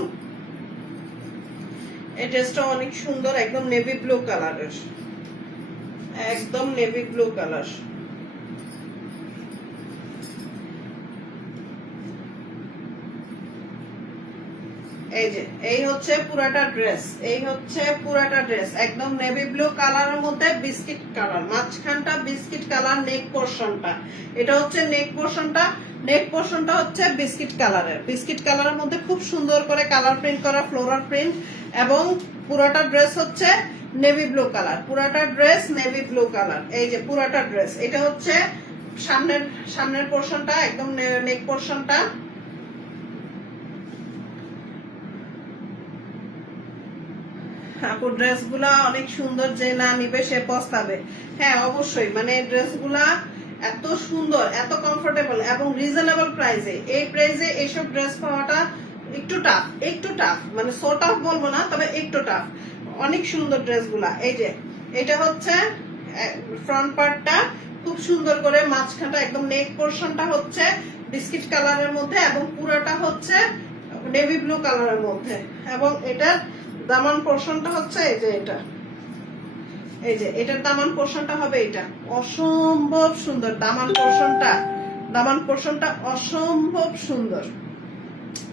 এই ড্রেসটা অনেক সুন্দর, একদম নেভি ব্লু কালারের, একদম নেভি ব্লু কালার। এই যে এই হচ্ছে পুরাটা ড্রেস, এই হচ্ছে পুরাটা ড্রেস, একদম নেভি ব্লু কালারের মধ্যে বিস্কিট কালার, মাঝখানটা বিস্কিট কালার, নেক পোর্শনটা, এটা হচ্ছে নেক পোর্শনটা, নেক পোর্শনটা হচ্ছে বিস্কিট কালারের, বিস্কিট কালারের মধ্যে খুব সুন্দর করে কালার প্রিন্ট করা, ফ্লোরাল প্রিন্ট, এবং পুরাটা ড্রেস হচ্ছে নেভি ব্লু কালার, পুরাটা ড্রেস নেভি ব্লু কালার। এই যে পুরাটা ড্রেস, এটা হচ্ছে সামনের পোর্শনটা, একদম নেক পোর্শনটা। আপু ড্রেসগুলা অনেক সুন্দর, যে না নিবে সে পস্তাবে। হ্যাঁ অবশ্যই, মানে ড্রেসগুলা এত সুন্দর, এত কমফোর্টেবল এবং রিজনেবল প্রাইসে, এই প্রাইসে এইসব ড্রেস পাওয়াটা একটু টাফ, একটু টাফ, মানে সো টাফ বলবো না, তবে একটু টাফ। অনেক সুন্দর ড্রেসগুলা। এই যে এটা হচ্ছে ফ্রন্ট পার্টটা, খুব সুন্দর করে মাঝখানটা, একদম নেক পোর্শনটা হচ্ছে বিস্কিট কালারের মধ্যে এবং পুরোটা হচ্ছে নেভি ব্লু কালারের মধ্যে, এবং এটার দামান পোর্শনটা হচ্ছে এই যে এটা, এই যে এটার দামান পোর্শনটা হবে এটা, অসম্ভব সুন্দর দামান পোর্শনটা, দামান পোর্শনটা অসম্ভব সুন্দর।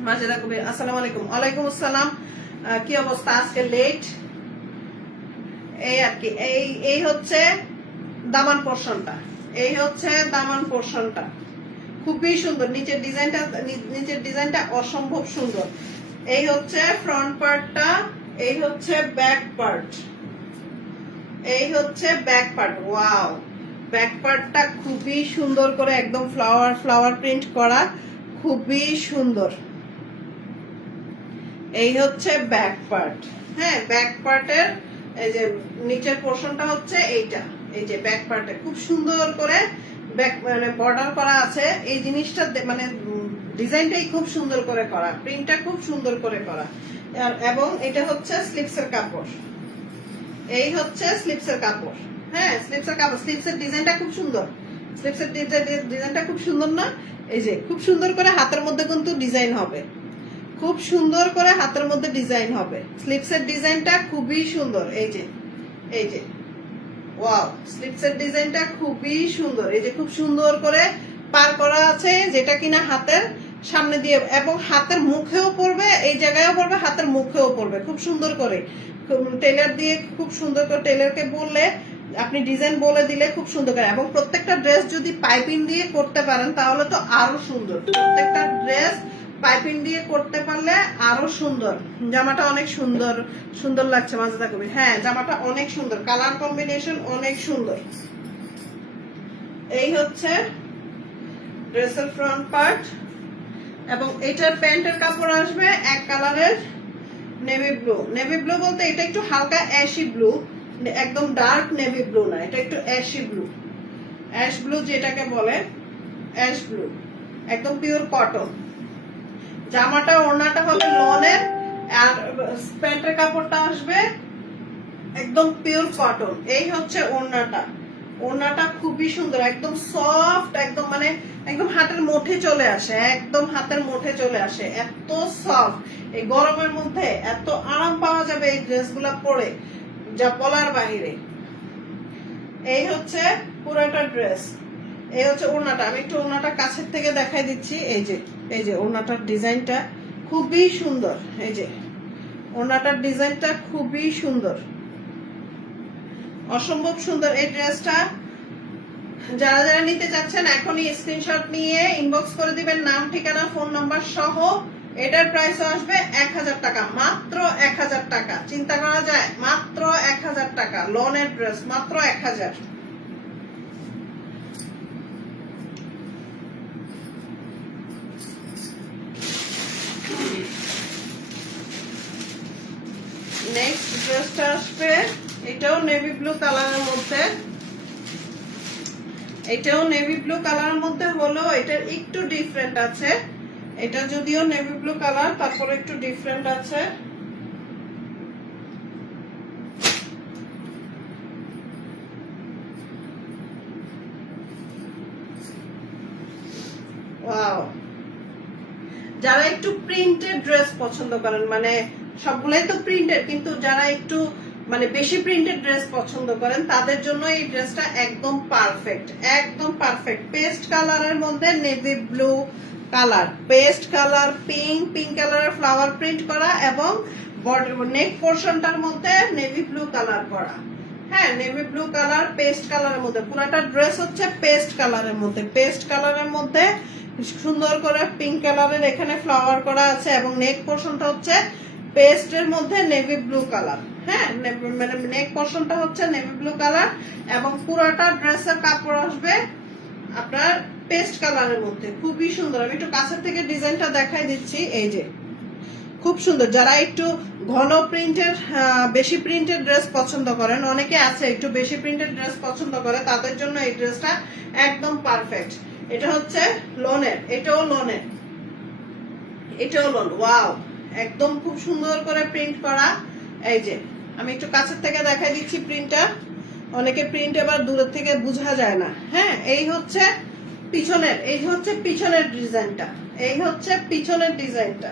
মাজেদা কবির, আসসালামু আলাইকুম। ওয়ালাইকুম আসসালাম, কি অবস্থা? আজকে লেট, এই আর কি। এই হচ্ছে দামান পোর্শনটা, এই হচ্ছে দামান পোর্শনটা, খুবই সুন্দর। নিচের ডিজাইনটা অসম্ভব সুন্দর। এই হচ্ছে ফ্রন্ট পার্টটা, এই হচ্ছে ব্যাক পার্ট, এই হচ্ছে ব্যাক পার্ট। ওয়াও, ব্যাক পার্টটা খুবই সুন্দর করে একদম ফ্লাওয়ার প্রিন্ট করা, খুবই সুন্দর। এই হচ্ছে ব্যাক পার্ট। হ্যাঁ, ব্যাক পার্টের এই যে নিচের পোর্শনটা হচ্ছে এইটা, এই যে ব্যাক পার্টে খুব সুন্দর করে ব্যাক মানে বর্ডার করা আছে। এই জিনিসটা মানে ডিজাইনটাই খুব সুন্দর করে করা, প্রিন্টটা খুব সুন্দর করে করা। এবং এটা হচ্ছে স্লিপসের কাপড়, এই হচ্ছে স্লিপসের কাপড়। হ্যাঁ, স্লিপসের কাপড়, স্লিপসের ডিজাইনটা খুব সুন্দর, স্লিপসের ডিজাইনটা খুব সুন্দর না? এই যে খুব সুন্দর করে হাতের মধ্যে কিন্তু ডিজাইন হবে, খুব সুন্দর করে হাতের মধ্যে ডিজাইন হবে। স্লিপসের ডিজাইনটা খুবই সুন্দর। এই যে এই যে ওয়াও, স্লিপসের ডিজাইনটা খুবই সুন্দর। এই যে খুব সুন্দর করে পার করা আছে, যেটা কিনা হাতের সামনে দিয়ে এবং হাতের মুখেও পড়বে, এই জায়গায়ও পড়বে, হাতের মুখেও পড়বে খুব সুন্দর করে। টেলার দিয়ে খুব সুন্দর করে, টেলারকে বললে আপনি ডিজাইন বলে দিলে খুব সুন্দর করে। এবং প্রত্যেকটা ড্রেস যদি পাইপিং দিয়ে করতে পারেন তাহলে তো আরো সুন্দর। প্রত্যেকটা ড্রেস পাইপিং দিয়ে করতে পারলে আরো সুন্দর। জামাটা অনেক সুন্দর, সুন্দর লাগছে মাজেদা কবির। হ্যাঁ, জামাটা অনেক সুন্দর, কালার কম্বিনেশন অনেক সুন্দর। এই হচ্ছে ড্রেসের ফ্রন্ট পার্ট, এবং এটার প্যান্টের কাপড় আসবে এক কালারের নেভি ব্লু। নেভি ব্লু বলতে এটা একটু হালকা অ্যাশি ব্লু, একদম ডার্ক নেভি ব্লু না, এটা একটু অ্যাশি ব্লু, অ্যাশ ব্লু যেটাকে বলে, অ্যাশ ব্লু, একদম পিওর কটন। জামাটা ওড়নাটা হবে লনের, আর প্যান্টের কাপড়টা আসবে একদম পিওর কটন। এই হচ্ছে ওড়নাটা। ওড়নাটা খুবই সুন্দর, একদম সফট, একদম মানে একদম হাতের মুঠে চলে আসে, একদম হাতের মুঠে চলে আসে, এত সফট। এই গরমের মধ্যে এত আরাম পাওয়া যাবে এই ড্রেসগুলো পরে, যা বলার বাহিরে। এই হচ্ছে পুরোটা ড্রেস। এই হচ্ছে ওড়নাটা। আমি একটু ওড়নাটা কাছের থেকে দেখাই দিচ্ছি। এই যে ওড়নাটার ডিজাইনটা খুবই সুন্দর। এই যে ওড়নাটার ডিজাইনটা খুবই সুন্দর, অসম্ভব সুন্দর এই ড্রেসটা। যারা যারা নিতে চাচ্ছেন এখনই স্ক্রিনশট নিয়ে ইনবক্স করে দিবেন, নাম ঠিকানা ফোন নাম্বার সহ। এটার প্রাইস আসবে 1000 টাকা, মাত্র 1000 টাকা। চিন্তা করা যায়, মাত্র 1000 টাকা লনের ড্রেস, মাত্র 1000। নেক্সট ড্রেসটা আসবে, এটাও নেভি ব্লু কালারের মধ্যে। এটাও নেভি ব্লু কালারের মধ্যে হলো এটার একটু ডিফারেন্ট আছে। এটা যদিও নেভি ব্লু কালার, তারপরে একটু ডিফারেন্ট আছে। ওয়াও, যারা একটু প্রিন্টেড ড্রেস পছন্দ করেন, মানে সবগুলাই তো প্রিন্টেড, কিন্তু যারা একটু মানে বেশি প্রিন্টেড ড্রেস পছন্দ করেন তাদের জন্য এই ড্রেসটা একদম পারফেক্ট, একদম পারফেক্ট। পেস্ট কালারের মধ্যে navy blue colour, paste colour, pink কালারের ফ্লাওয়ার প্রিন্ট করা, এবং নেক পোর্শনটার মধ্যে নেভি ব্লু কালার করা। হ্যাঁ, নেভি ব্লু কালার পেস্ট কালারের মধ্যে পুরোটা ড্রেস হচ্ছে পেস্ট কালারের মধ্যে। পেস্ট কালারের মধ্যে সুন্দর করে পিঙ্ক কালারের এখানে ফ্লাওয়ার করা আছে, এবং নেক পোর্শনটা হচ্ছে পেস্টের মধ্যে নেভি ব্লু কালার। হ্যাঁ, মানে নেক পোর্শনটা হচ্ছে নেভি ব্লু কালার, এবং পুরোটা ড্রেসের কাপড় আসবে আপনার পেস্ট কালারের মধ্যে। খুবই সুন্দর। আমি একটু কাছের থেকে ডিজাইনটা দেখাই দিচ্ছি। এই যে খুব সুন্দর। যারা একটু ঘন প্রিন্টের, বেশি প্রিন্টের ড্রেস পছন্দ করেন, অনেকে আছে একটু বেশি প্রিন্টের ড্রেস পছন্দ করে, তাদের জন্য এই ড্রেসটা একদম পারফেক্ট। এটা হচ্ছে লোনের, এটাও লোনের, এটাও লোন। ওয়াও, একদম খুব সুন্দর করে প্রিন্ট করা। এই যে আমি একটু কাছের থেকে দেখাই দিচ্ছি প্রিন্টটা। অনেকে প্রিন্ট এবার দূরের থেকে বোঝা যায় না। হ্যাঁ, এই হচ্ছে পিছনের, এই হচ্ছে পিছনের ডিজাইনটা, এই হচ্ছে পিছনের ডিজাইনটা।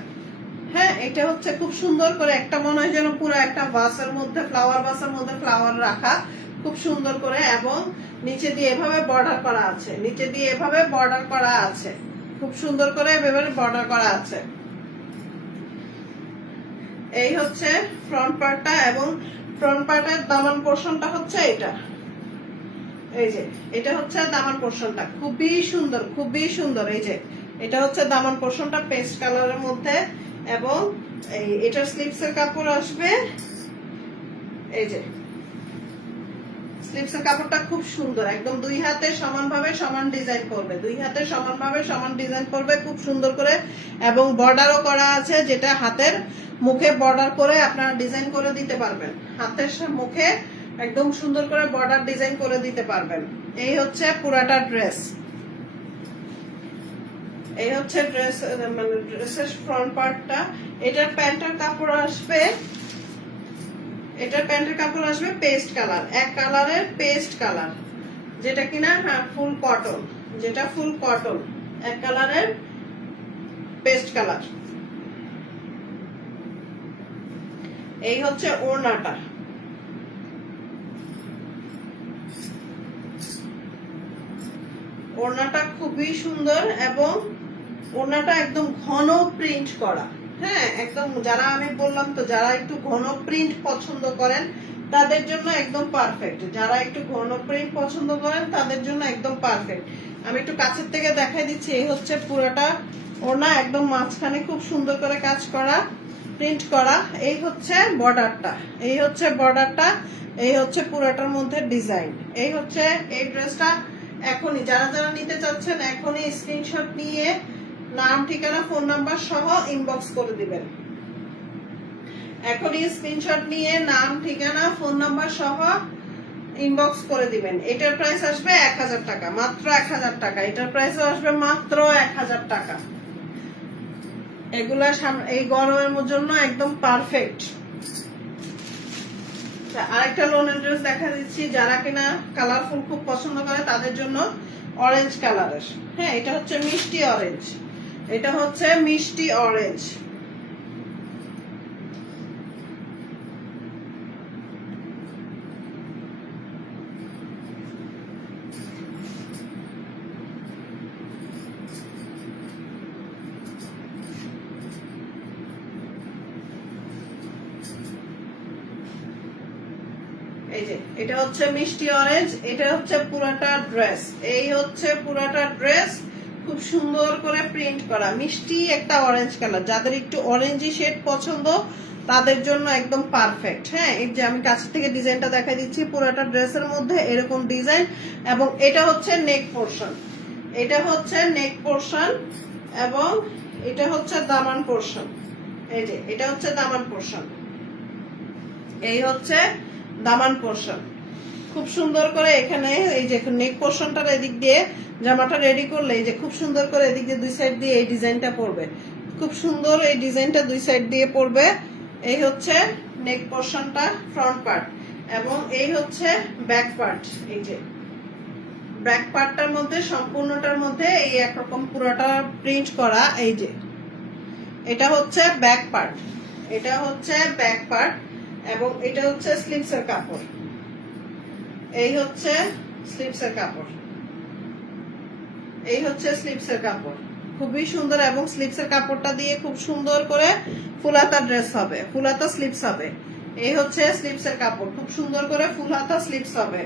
হ্যাঁ, এটা হচ্ছে খুব সুন্দর করে একটা মনে হয় যেন পুরো একটা ভাসের মধ্যে, ফ্লাওয়ার ভাসের মধ্যে ফ্লাওয়ার রাখা, খুব সুন্দর করে, এবং নিচে দিয়ে এভাবে বর্ডার করা আছে, নিচে দিয়ে এভাবে বর্ডার করা আছে, খুব সুন্দর করে এভাবে বর্ডার করা আছে। এই হচ্ছে ফ্রন্ট পার্টটা, এবং ফ্রন্ট পার্টের দামান পোর্শনটা হচ্ছে এটা। এই যে এটা হচ্ছে দামান পোর্শনটা, খুবই সুন্দর, খুবই সুন্দর। এই যে এটা হচ্ছে দামান পোর্শনটা পেস্ট কালারের মধ্যে, এবং এটার স্লিপসের কাপড় আসবে। এই যে স্লিপসের কাপড়টা খুব সুন্দর, একদম দুই হাতে সমানভাবে সমান ডিজাইন করবে, দুই হাতে সমানভাবে সমান ডিজাইন করবে খুব সুন্দর করে, এবং বর্ডারও করা আছে, যেটা হাতের মুখে বর্ডার করে আপনারা ডিজাইন করে দিতে পারবেন। হাতের মুখে একদম সুন্দর করে বর্ডার ডিজাইন করে দিতে পারবেন। এই হচ্ছে পুরাটা ড্রেস। এই হচ্ছে ড্রেস, মানে ড্রেসের ফ্রন্ট পার্টটা। এটার প্যান্টের কাপড় আসবে, এটার প্যান্টের কাপড় আসবে পেস্ট কালার, এক কালারের পেস্ট কালার, যেটা কিনা হ্যাঁ ফুল কটন, যেটা ফুল কটন, এক কালারের পেস্ট কালার। এই হচ্ছে ওড়নাটা। ওড়নাটা খুবই সুন্দর, এবং ওড়নাটা একদম ঘন প্রিন্ট করা। হ্যাঁ, একদম যারা আমি বললাম তো, যারা একটু ঘন প্রিন্ট পছন্দ করেন তাদের জন্য একদম পারফেক্ট। যারা একটু ঘন প্রিন্ট পছন্দ করেন তাদের জন্য একদম পারফেক্ট। আমি একটু কাছের থেকে দেখাই দিচ্ছি। এই হচ্ছে পুরোটা ওড়না, একদম মাঝখানে খুব সুন্দর করে কাজ করা, প্রিন্ট করা। এই হচ্ছে বর্ডারটা, এই হচ্ছে বর্ডারটা, এই হচ্ছে পুরোটার মধ্যে ডিজাইন। এই হচ্ছে এই ড্রেসটা। এখনই যারা যারা নিতে চাচ্ছেন এখনই স্ক্রিনশট নিয়ে নাম ঠিকানা ফোন নাম্বার সহ ইনবক্স করে দিবেন। এখনই স্ক্রিনশট নিয়ে নাম ঠিকানা ফোন নাম্বার সহ ইনবক্স করে দিবেন। এটার প্রাইস আসবে 1000 টাকা, মাত্র 1000 টাকা। এটার প্রাইস আসবে মাত্র 1000 টাকা। এগুলা এই গরমের জন্য একদম পারফেক্ট। আরেকটা লোনের ড্রেস দেখা দিচ্ছি, যারা কিনা কালারফুল খুব পছন্দ করে তাদের জন্য অরেঞ্জ কালারের। হ্যাঁ, এটা হচ্ছে মিষ্টি অরেঞ্জ, এটা হচ্ছে মিষ্টি অরেঞ্জ। এই যে এটা হচ্ছে মিষ্টি অরেঞ্জ, এটা হচ্ছে পুরাটা ড্রেস। এই হচ্ছে পুরাটা ড্রেস, খুব সুন্দর করে প্রিন্ট করা মিষ্টি একটা অরেঞ্জ কালার। যাদের একটু অরেঞ্জি শেড পছন্দ তাদের জন্য একদম পারফেক্ট। হ্যাঁ, এই যে আমি কাছ থেকে ডিজাইনটা দেখাই দিচ্ছি, পুরাটা ড্রেসের মধ্যে এরকম ডিজাইন। এবং এটা হচ্ছে নেক পোর্শন, এটা হচ্ছে নেক পোর্শন, এবং এটা হচ্ছে দামান পোর্শন। এই যে এটা হচ্ছে দামান পোর্শন, এই হচ্ছে দামান পোর্শন। খুব সুন্দর করে এখানে এই যে নেক পোর্শনটার এদিক দিয়ে জামাটা রেডি করলে এই যে খুব সুন্দর করে এদিক দিয়ে দুই সাইড দিয়ে এই ডিজাইনটা পড়বে, খুব সুন্দর এই ডিজাইনটা দুই সাইড দিয়ে পড়বে। এই হচ্ছে নেক পোর্শনটা ফ্রন্ট পার্ট, এবং এই হচ্ছে ব্যাক পার্ট। এই যে ব্যাক পার্টটার মধ্যে সম্পূর্ণটার মধ্যে এই একরকম পুরোটা প্রিন্ট করা। এই যে এটা হচ্ছে ব্যাক পার্ট, এটা হচ্ছে ব্যাক পার্ট, এবং এটা হচ্ছে স্লিভসের কাপড়। এই হচ্ছে স্লিভসের কাপড়, এই হচ্ছে স্লিভসের কাপড়। খুবই সুন্দর, এবং স্লিভসের কাপড়টা দিয়ে খুব সুন্দর করে ফুলাতা ড্রেস হবে, ফুলাতা স্লিভস হবে। এই হচ্ছে স্লিভসের কাপড়, খুব সুন্দর করে ফুলাতা স্লিভস হবে।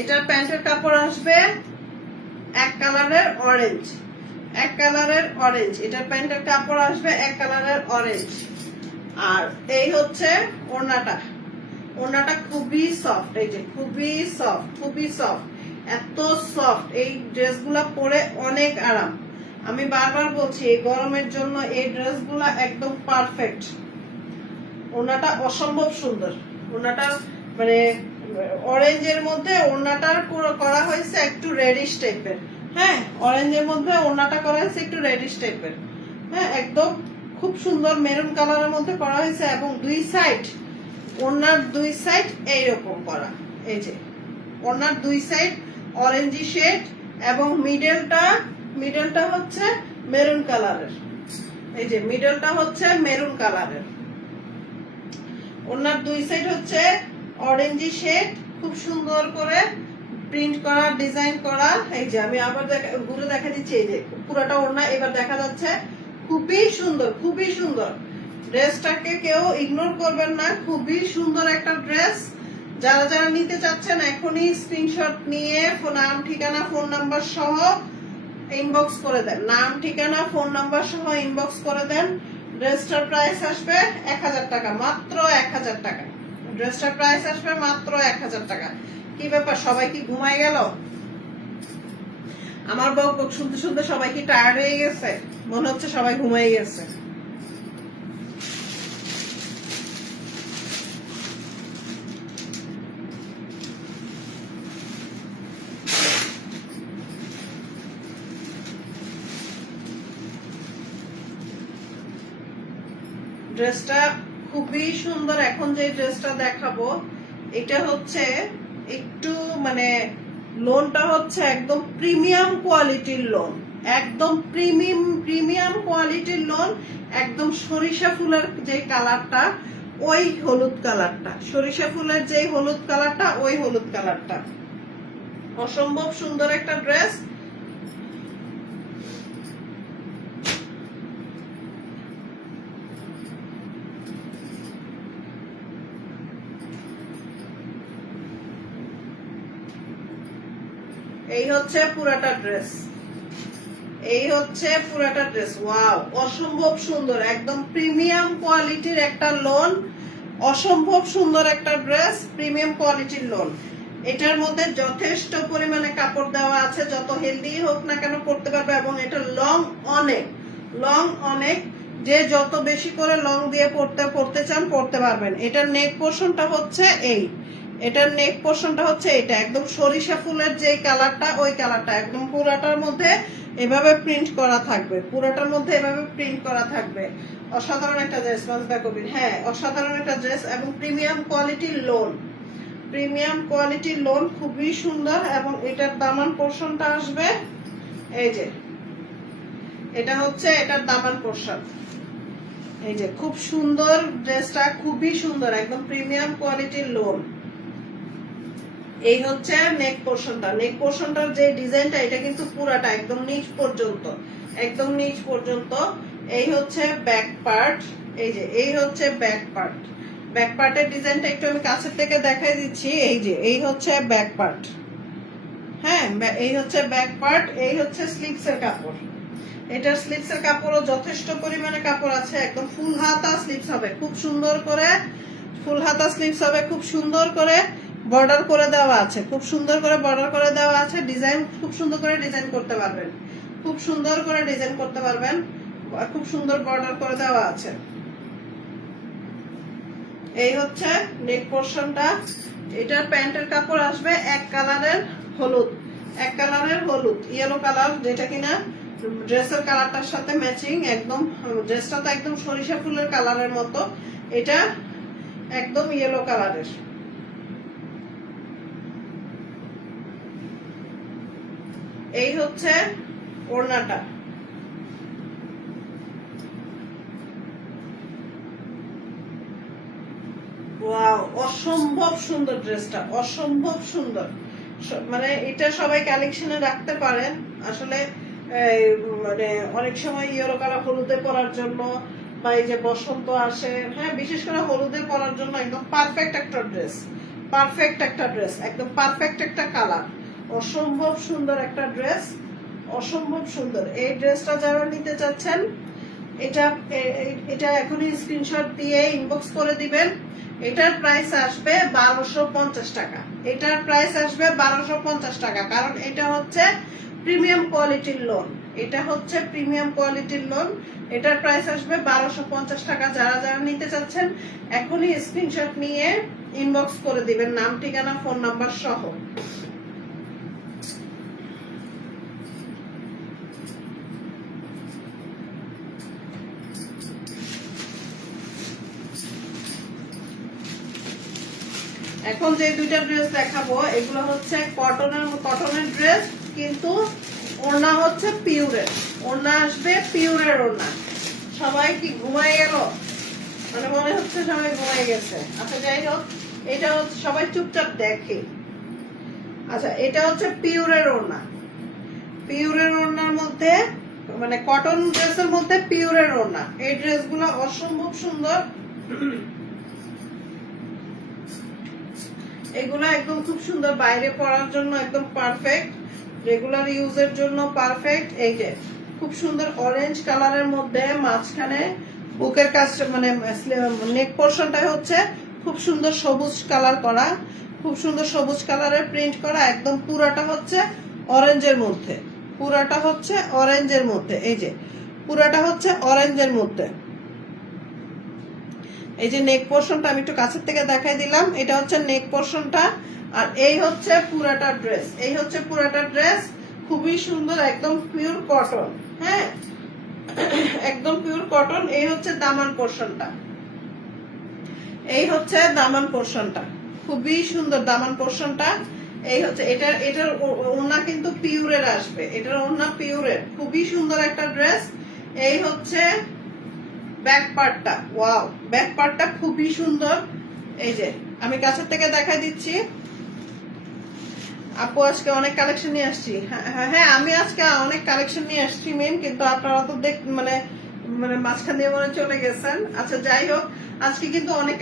এটার প্যান্টের কাপড় আসবে এক কালারের অরেঞ্জ, এক কালারের অরেঞ্জ। এটার প্যান্টের কাপড় আসবে এক কালারের অরেঞ্জ। আর এই হচ্ছে ওড়নাটা, ওড়নাটা খুবই সফট। এই যে খুবই সফট, খুবই সফট, এত সফট। এই ড্রেসগুলা পরে অনেক আরাম। আমি বারবার বলছি এই গরমের জন্য এই ড্রেসগুলা একদম পারফেক্ট। ওড়নাটা অসম্ভব সুন্দর, ওড়নাটা মানে অরেঞ্জের মধ্যে ওড়নাটার করা হয়েছে একটু রেডিশ টাইপের। হ্যাঁ, অরেঞ্জের মধ্যে ওড়নাটা করা হয়েছে একটু রেডিশ টাইপের। হ্যাঁ, একদম খুব সুন্দর মেরুন কালারের মধ্যে করা হয়েছে, এবং দুই সাইড ওড়নার দুই সাইড এইরকম করা। এই যে ওড়নার দুই সাইড অরেঞ্জি শেড, এবং মিডলটা হচ্ছে মেরুন কালারের। এই যে মিডলটা হচ্ছে মেরুন কালারের, ওড়নার দুই সাইড হচ্ছে অরেঞ্জি শেড, খুব সুন্দর করে প্রিন্ট করা, ডিজাইন করা। এই যে আমি আবার ঘুরে দেখা দিচ্ছি, এই যে পুরোটা ওড়না এবার দেখা যাচ্ছে। খুবই সুন্দর, খুবই সুন্দর। ড্রেসটাকে কেউ ইগনোর করবেন না, খুবই সুন্দর একটা ড্রেস। যারা যারা নিতে চাচ্ছেন এখনই স্ক্রিনশট নিয়ে নাম, ঠিকানা, ফোন নাম্বার সহ ইনবক্স করে দেন। নাম, ঠিকানা, ফোন নাম্বার সহ ইনবক্স করে দেন। ড্রেসটার প্রাইস আসবে 1000 টাকা, মাত্র 1000 টাকা। ড্রেসটার প্রাইস আসবে মাত্র 1000 টাকা। কি ব্যাপার, সবাই কি ঘুমায় গেল? আমার বক শুনতে শুনতে সবাই কি টায়ার্ড হয়ে গেছে? মনে হচ্ছে সবাই ঘুমাই গেছে। ড্রেসটা খুবই সুন্দর। এখন যে ড্রেসটা দেখাবো এটা হচ্ছে একটু মানে লোনটা হচ্ছে একদম প্রিমিয়াম কোয়ালিটির লোন, একদম প্রিমিয়াম কোয়ালিটির লোন। একদম সরিষা ফুলের যে কালারটা, ওই হলুদ কালারটা, সরিষা ফুলের যে হলুদ কালারটা, ওই হলুদ কালারটা। অসম্ভব সুন্দর একটা ড্রেস। এই হচ্ছে পুরাটা ড্রেস, এই হচ্ছে পুরাটা ড্রেস। ওয়াও, অসম্ভব সুন্দর, একদম প্রিমিয়াম কোয়ালিটির একটা লোন। অসম্ভব সুন্দর একটা ড্রেস, প্রিমিয়াম কোয়ালিটির লোন। এটার মধ্যে যথেষ্ট পরিমাণে কাপড় দেওয়া আছে, যত হেলদি হোক না কেন পড়তে পারবে। এবং এটা লং অনেক, লং অনেক। যে যত বেশি করে লং দিয়ে পড়তে চান পড়তে পারবেন। এটার নেক পোর্শনটা হচ্ছে এটার নেক পোর্শনটা হচ্ছে এটা একদম সরিষা ফুলের যে কালারটা, ওই কালারটা একদম পুরাটার মধ্যে এভাবে প্রিন্ট করা থাকবে, পুরাটার মধ্যে এভাবে প্রিন্ট করা থাকবে। অসাধারণ একটা ড্রেস মাজদা কবির, হ্যাঁ অসাধারণ একটা ড্রেস এবং প্রিমিয়াম কোয়ালিটির লোন, প্রিমিয়াম কোয়ালিটির লোন, খুবই সুন্দর। এবং এটার দামান পোর্শনটা আসবে এই যে, এটা হচ্ছে এটার দামান পোর্শন, এই যে খুব সুন্দর ড্রেসটা, খুবই সুন্দর, একদম প্রিমিয়াম কোয়ালিটির লোন। এই হচ্ছে নেক পোর্শনটা, নেক পোর্শনটার যে ডিজাইনটা এটা কিন্তু পুরাটা একদম নিচ পর্যন্ত, একদম নিচ পর্যন্ত। এই হচ্ছে ব্যাক পার্ট, এই যে এই হচ্ছে ব্যাক পার্ট, ব্যাক পার্টের ডিজাইনটা একটু আমি কাছের থেকে দেখাই দিচ্ছি। এই যে এই হচ্ছে ব্যাক পার্ট, হ্যাঁ এই হচ্ছে ব্যাক পার্ট। এই হচ্ছে স্লিভসের কাপড়, এটার স্লিভসের কাপড়ও যথেষ্ট পরিমাণে কাপড় আছে, একদম ফুল হাতা স্লিভস হবে, খুব সুন্দর করে ফুল হাতা স্লিভস হবে, খুব সুন্দর করে বর্ডার করে দেওয়া আছে, খুব সুন্দর করে বর্ডার করে দেওয়া আছে। ডিজাইন খুব সুন্দর করে ডিজাইন করতে পারবেন, খুব সুন্দর করে ডিজাইন করতে পারবেন, খুব সুন্দর বর্ডার করে দেওয়া আছে। এই হচ্ছে নেক পোর্শনটা। এটার প্যান্টের কাপড় আসবে এক কালারের হলুদ, এক কালারের হলুদ ইয়েলো কালার, যেটা কিনা ড্রেসের কালারটার সাথে ম্যাচিং একদম। ড্রেসটা তো একদম সরিষা ফুলের কালারের মতো, এটা একদম ইয়েলো কালারের। এই হচ্ছে ওড়নাটা, ওয়াও অসম্ভব সুন্দর ড্রেসটা, অসম্ভব সুন্দর। মানে এটা সবাই কালেকশনে রাখতে পারেন আসলে। মানে অনেক সময় ইয়েলো কালার হলুদে পরার জন্য, বা এই যে বসন্ত আসে, হ্যাঁ বিশেষ করে হলুদে পরার জন্য একদম পারফেক্ট একটা ড্রেস, পারফেক্ট একটা ড্রেস, একদম পারফেক্ট একটা কালার, অসম্ভব সুন্দর একটা ড্রেস, অসম্ভব সুন্দর। এই ড্রেসটা যারা নিতে চাচ্ছেন এটা এটা এখনই স্ক্রিনশট দিয়ে ইনবক্স করে দিবেন। এটার প্রাইস আসবে 1250 টাকা, এটার প্রাইস আসবে 1250 টাকা, কারণ এটা হচ্ছে প্রিমিয়াম কোয়ালিটির লোন, এটা হচ্ছে প্রিমিয়াম কোয়ালিটির লোন। এটার প্রাইস আসবে 1250 টাকা। যারা যারা নিতে চাচ্ছেন এখনই স্ক্রিনশট নিয়ে ইনবক্স করে দিবেন, নাম ঠিকানা ফোন নাম্বার সহ। এখন যে দুইটা ড্রেস দেখাবো এগুলো হচ্ছে কটনের ড্রেস, কিন্তু ওড়না হচ্ছে পিওরের, ওড়না আসবে পিওরের ওড়না। সবাই কি ঘুমাই গেল? মানে মনে হচ্ছে সবাই ঘুমাই গেছে। আচ্ছা যাই হোক, এটা হচ্ছে সবাই চুপচাপ দেখে। আচ্ছা এটা হচ্ছে পিওরের ওড়না, পিওরের ওড়নার মধ্যে মানে কটন ড্রেসের মধ্যে পিওরের ওড়না। এই ড্রেসগুলো অসম্ভব সুন্দর, এগুলো একদম খুব সুন্দর, বাইরে পরার জন্য একদম পারফেক্ট, রেগুলার ইউজের জন্য পারফেক্ট। এই যে খুব সুন্দর অরেঞ্জ কালারের মধ্যে মাঝখানে বুকের কাজটা মানে নেক পোর্শনটা হচ্ছে খুব সুন্দর সবুজ কালার করা, খুব সুন্দর সবুজ কালারের প্রিন্ট করা, একদম পুরাটা হচ্ছে অরেঞ্জের মধ্যে, পুরাটা হচ্ছে অরেঞ্জের মধ্যে। এই যে পুরাটা হচ্ছে অরেঞ্জের মধ্যে। এই যে নেক পোর্শনটা আমি একটু কাছের থেকে দেখাই দিলাম, এটা হচ্ছে নেক পোর্শনটা। আর এই হচ্ছে পুরাটা ড্রেস, এই হচ্ছে পুরাটা ড্রেস, খুবই সুন্দর, একদম পিওর কটন, হ্যাঁ একদম পিওর কটন। এই হচ্ছে দামান পোর্শনটা, এই হচ্ছে দামান পোর্শনটা, খুবই সুন্দর দামান পোর্শনটা। এই হচ্ছে এটার ওড়না কিন্তু পিওরের আসবে, এটার ওড়না পিওরের, খুবই সুন্দর একটা ড্রেস। এই হচ্ছে ব্যাক পার্টটা, ওয়াও ব্যাক পার্টটা খুবই সুন্দর। এই যে আমি কাছের থেকে দেখাই দিচ্ছি। আপু আজকে অনেক কালেকশন নিয়ে আসছি, হ্যাঁ আমি আজকে অনেক কালেকশন নিয়ে আসছি মেন, কিন্তু আপনারা তো মানে মানে মাঝখান দিয়ে মনে চলে গেছেন। আচ্ছা যাই হোক, আজকে কিন্তু অনেক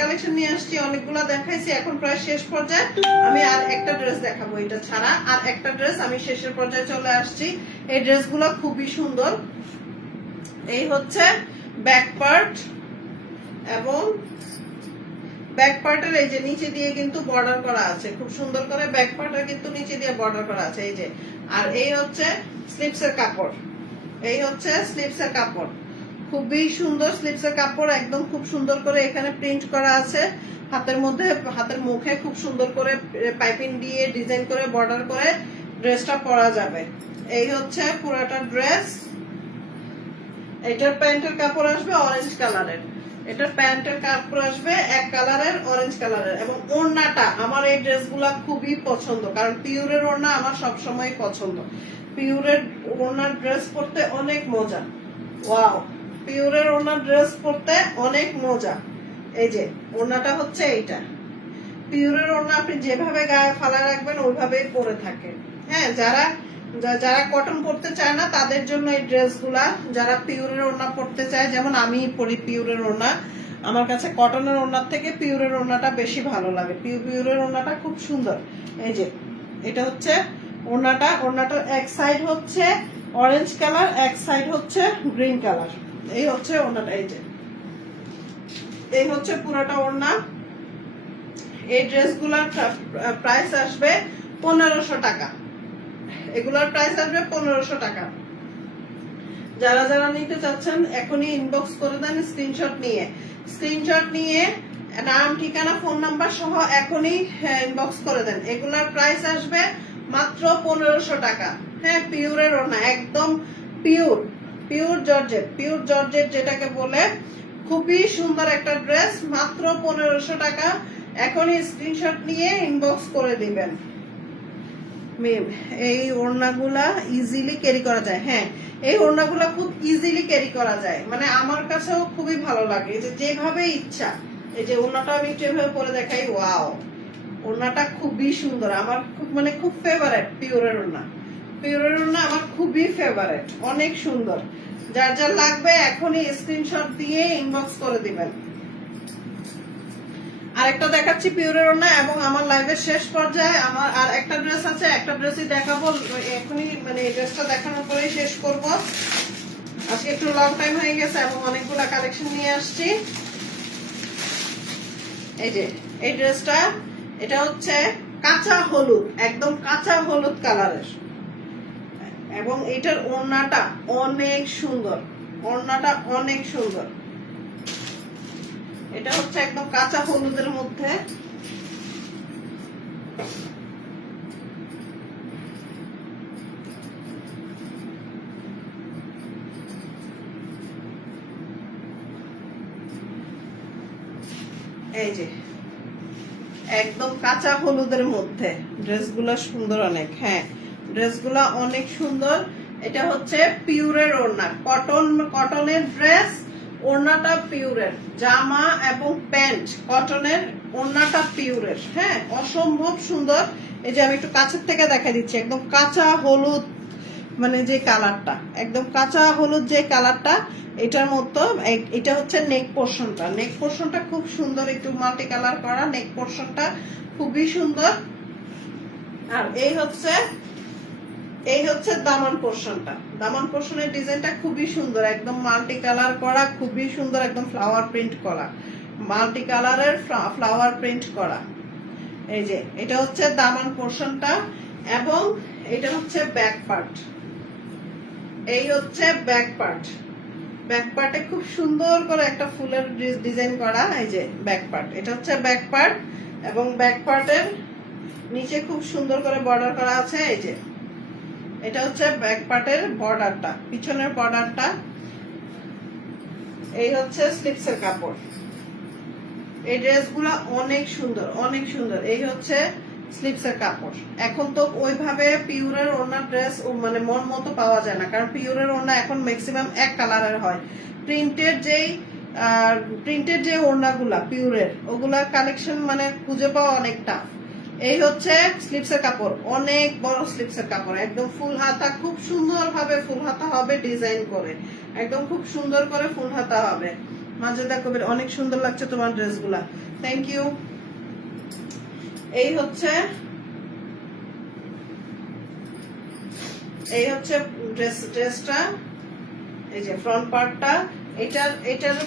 কালেকশন নিয়ে আসছি, অনেকগুলো দেখাইছি, এখন প্রায় শেষ পর্যায়ে। আমি আর একটা ড্রেস দেখাবো, এটা ছাড়া আর একটা ড্রেস আমি শেষের পর্যায়ে চলে আসছি। এই ড্রেসগুলো খুবই সুন্দর। এই হচ্ছে ব্যাক পার্ট, এবং ব্যাক পার্টের এই যে নিচে দিয়ে কিন্তু বর্ডার করা আছে, খুব সুন্দর করে ব্যাক পার্টের কিন্তু নিচে দিয়ে বর্ডার করা আছে, এই যে। আর এই হচ্ছে স্লিভসের কাপড়, এই হচ্ছে স্লিভসের কাপড়, খুবই সুন্দর স্লিপসের কাপড়, একদম খুব সুন্দর করে এখানে প্রিন্ট করা আছে। হাতের মধ্যে, হাতের মুখে খুব সুন্দর করে পাইপিং দিয়ে ডিজাইন করে বর্ডার করে ড্রেসটা পরা যাবে। এই হচ্ছে পুরোটা ড্রেস। এটার প্যান্টের কাপড় আসবে অরেঞ্জ কালারের, এটার প্যান্টের কাপড় আসবে এক কালারের অরেঞ্জ কালারের। এবং ওড়নাটা আমার এই ড্রেসগুলা খুবই পছন্দ, কারণ পিওরের ওড়না আমার সবসময় পছন্দ। পিওরের ওড়নার ড্রেস পরতে অনেক মজা। ওয়াও, পিওরের ওড়নার ড্রেস পরতে অনেক মজা। এই যে ওড়নাটা হচ্ছে এইটা, পিওরের ওড়না আপনি যেভাবে গায়ে ফালা রাখবেন ওইভাবেই পরে থাকে। হ্যাঁ, যারা কটন পরতে চায় না তাদের জন্য এই ড্রেসগুলা, যারা পিওরের ওড়না পরতে চায়, যেমন আমি পরি পিওরের ওড়না, আমার কাছে কটনের ওড়নার থেকে পিওরের ওড়নাটা বেশি ভালো লাগে। পিওরের ওড়নাটা খুব সুন্দর। এই যে এটা হচ্ছে ওড়নাটা, ওড়নাটার এক সাইড হচ্ছে অরেঞ্জ কালার, এক সাইড হচ্ছে গ্রিন কালার। এই হচ্ছে ওড়নাটা। এই যে এই হচ্ছে পুরোটা ওড়না। এই ড্রেসগুলোর প্রাইস আসবে 1500 টাকা। এগুলোর প্রাইস আসবে 1500 টাকা। যারা যারা নিতে চাচ্ছেন এখনই ইনবক্স করে দেন স্ক্রিনশট নিয়ে নাম, ঠিকানা, ফোন নাম্বার সহ এখনই ইনবক্স করে দেন। এগুলোর প্রাইস আসবে মাত্র 1500 টাকা। হ্যাঁ, পিওরের ওড়না, একদম পিওর জর্জেট যেটাকে বলে, খুবই সুন্দর একটা ড্রেস, মাত্র 1500 টাকা। এখনই স্ক্রিনশট নিয়ে ইনবক্স করে দিবেন। এই ওড়নাগুলা ইজিলি ক্যারি করা যায়। হ্যাঁ, এই ওড়নাগুলা খুব ইজিলি ক্যারি করা যায়, মানে আমার কাছেও খুবই ভালো লাগে। যে যেভাবে ইচ্ছা, এই যে ওড়নাটা আমি একটু এভাবে পরে দেখাই। ওয়াও, ওড়নাটা খুবই সুন্দর, আমার খুব ফেভারিট পিওরের ওড়না। পিওরের ওড়না আমার খুবই ফেভারিট, অনেক সুন্দর। যার যার লাগবে এখনই স্ক্রিনশট দিয়ে ইনবক্স করে দিবেন। আরেকটা দেখাচ্ছি পিওরের ওড়না, এবং আমার লাইভের শেষ পর্যায়ে আমার আর একটা ড্রেস আছে, একটা ড্রেসই দেখাবো এখনই, মানে এই ড্রেসটা দেখানোর পরেই শেষ করব। আজকে একটু লং টাইম হয়ে গেছে এবং অনেকগুলা কালেকশন নিয়ে আসছি। এই যে এই ড্রেসটা, এটা হচ্ছে কাঁচা হলুদ, একদম কাঁচা হলুদ কালারের, এবং এটার ওড়নাটা অনেক সুন্দর, ওড়নাটা অনেক সুন্দর। এটা হচ্ছে একদম কাঁচা হলুদের মধ্যে। এই যে একদম কাঁচা হলুদের মধ্যে ড্রেসগুলো সুন্দর অনেক। হ্যাঁ, ড্রেসগুলো অনেক সুন্দর। এটা হচ্ছে পিওরের ওড়না, কটনের ড্রেস, ওড়নাটা পিওরের, জামা এবং প্যান্ট কটনের, ওড়নাটা পিওরের। হ্যাঁ, অসম্ভব সুন্দর। এই যে আমি একটু কাছের থেকে দেখা দিচ্ছি, একদম কাঁচা হলুদ, মানে যে কালারটা, একদম কাঁচা হলুদ যে কালারটা, এটার মতো। এটা হচ্ছে নেক পোর্শনটা খুব সুন্দর, একটু মাল্টি কালার করা নেক পোর্শনটা, খুবই সুন্দর। আর এই হচ্ছে দামান পোর্শনের ডিজাইনটা খুবই সুন্দর, একদম মাল্টি কালার করা, খুবই সুন্দর, একদম ফ্লাওয়ার প্রিন্ট করা, মাল্টি কালারের ফ্লাওয়ার প্রিন্ট করা। এই যে এটা হচ্ছে দামান পোর্শনটা, এবং এটা হচ্ছে ব্যাক পার্ট। এই হচ্ছে ব্যাক পার্টে খুব সুন্দর করে একটা ফুলের ডিজাইন করা। এই যে ব্যাক পার্ট, এটা হচ্ছে ব্যাক পার্ট, এবং ব্যাক পার্টের নিচে খুব সুন্দর করে বর্ডার করা আছে। এই যে এটা হচ্ছে ব্যাক পার্টের বর্ডারটা, পিছনের বর্ডারটা। এই হচ্ছে স্লিপসের কাপড়। এই ড্রেসগুলো অনেক সুন্দর। এই হচ্ছে স্লিপসের কাপড়। এখন তো ওইভাবে পিওরের ওড়না ড্রেস মানে মন মতো পাওয়া যায় না, কারণ পিওরের ওড়না এখন ম্যাক্সিমাম এক কালারের হয়। প্রিন্টের যে ওড়নাগুলা পিওরের, ওগুলার কালেকশন মানে খুঁজে পাওয়া অনেক টাফ। এই হচ্ছে স্লিপসের কাপড়, অনেক বড় স্লিপসের কাপড়, একদম ফুল হাতা, খুব সুন্দর ভাবে ফুল হাতা হবে ডিজাইন করে, একদম খুব সুন্দর করে ফুল হাতা হবে। মাজেদা কবির, অনেক সুন্দর লাগছে তোমার ড্রেসগুলা, থ্যাংক ইউ। এই হচ্ছে ড্রেসটা। এই যে ফ্রন্ট পার্টটা, এটার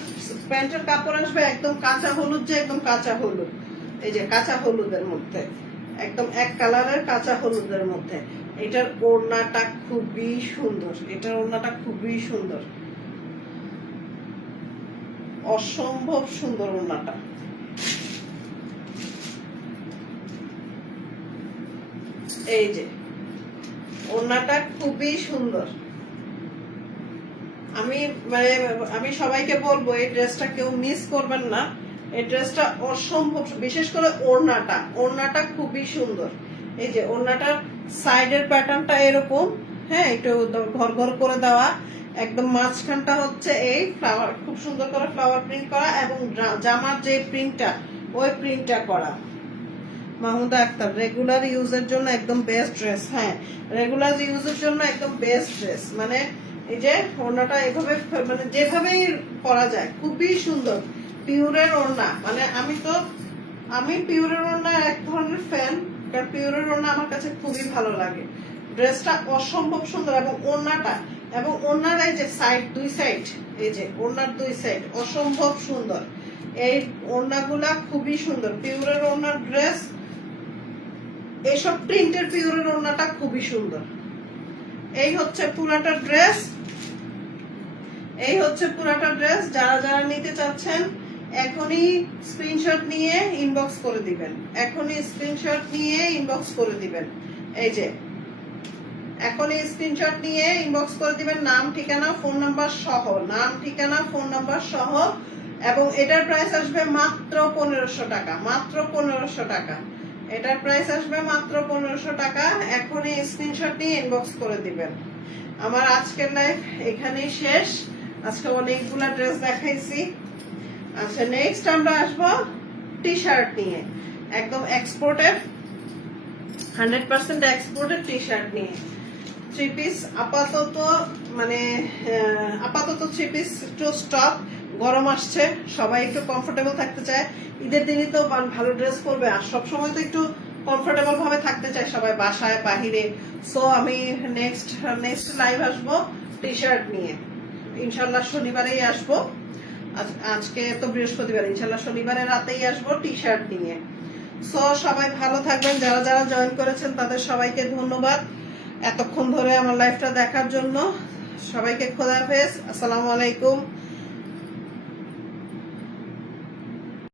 প্যান্টের কাপড় আসবে একদম কাঁচা হলুদ, যে একদম কাঁচা হলুদ। এই যে কাঁচা হলুদের মধ্যে, একদম এক কালারের কাঁচা হলুদের মধ্যে। এটার ওড়নাটা খুবই সুন্দর, অসম্ভব সুন্দর ওড়নাটা। এই যে ওড়নাটা খুবই সুন্দর। আমি সবাইকে বলবো এই ড্রেসটা কেউ মিস করবেন না। এই ড্রেসটা অসম্ভব, বিশেষ করে ওড়নাটা খুবই সুন্দর। এই যে ওড়নাটার সাইডের প্যাটার্নটা এরকম, হ্যাঁ, একটু ঘর ঘর করে দেওয়া, একদম মাঝখানটা হচ্ছে এই ফ্লাওয়ার, খুব সুন্দর করে ফ্লাওয়ার প্রিন্ট করা, এবং জামার যে প্রিন্টটা ওই প্রিন্টটা করা। মাহমুদা আক্তার, রেগুলার ইউজের জন্য একদম বেস্ট ড্রেস। হ্যাঁ, রেগুলার ইউজের জন্য একদম বেস্ট ড্রেস। মানে এই যে ওড়নাটা এভাবে, মানে যেভাবেই পরা যায়, খুবই সুন্দর। পিওরের ওড়না, মানে আমি পিওরের ওড়না এক ধরনের ফ্যান, কারণ পিওরের ওড়না আমার কাছে খুবই ভালো লাগে। ড্রেসটা অসম্ভব সুন্দর, এবং ওড়নার এই যে সাইড, দুই সাইড, এই যে ওড়নার দুই সাইড অসম্ভব সুন্দর। এই ওড়নাগুলা খুবই সুন্দর। পিওরের ওড়নার ড্রেস, এইসব প্রিন্টের পিওরের ওড়নাটা খুবই সুন্দর। এই হচ্ছে পুরাটা ড্রেস। যারা যারা নিতে চাচ্ছেন এখনই স্ক্রিনশট নিয়ে ইনবক্স করে দিবেন। এই যে এখনই স্ক্রিনশট নিয়ে ইনবক্স করে দিবেন, নাম ঠিকানা ফোন নাম্বার সহ। এবং এটার প্রাইস আসবে মাত্র 1500 টাকা, এটার প্রাইস আসবে মাত্র 1500 টাকা। এখনই স্ক্রিনশট নিয়ে ইনবক্স করে দিবেন। আমার আজকের লাইভ এখানেই শেষ। আজকে অনেকগুলা ড্রেস দেখাইছি। আচ্ছা, নেক্সট আমরা আসবো টি শার্ট নিয়ে, একদম এক্সপোর্টেড, 100% এক্সপোর্টেড টি শার্ট নিয়ে। থ্রি পিস আপাতত থ্রি পিস একটু স্টক, গরম আসছে, সবাই একটু কমফোর্টেবল থাকতে চায়। ঈদের দিনই তো ভালো ড্রেস পরবে, আর সবসময় তো একটু কমফোর্টেবল ভাবে থাকতে চায় সবাই, বাসায় বাহিরে। সো আমি নেক্সট লাইভ আসবো টি শার্ট নিয়ে, ইনশাল্লাহ শনিবারেই আসবো। আজকে তো বৃহস্পতিবার, ইনশাল্লাহ শনিবারের রাতেই আসবো টি শার্ট নিয়ে। সো সবাই ভালো থাকবেন, যারা যারা জয়েন করেছেন তাদের সবাইকে ধন্যবাদ এতক্ষণ ধরে আমার লাইভটা দেখার জন্য। সবাইকে খোদা হাফেজ, আসসালামু আলাইকুম।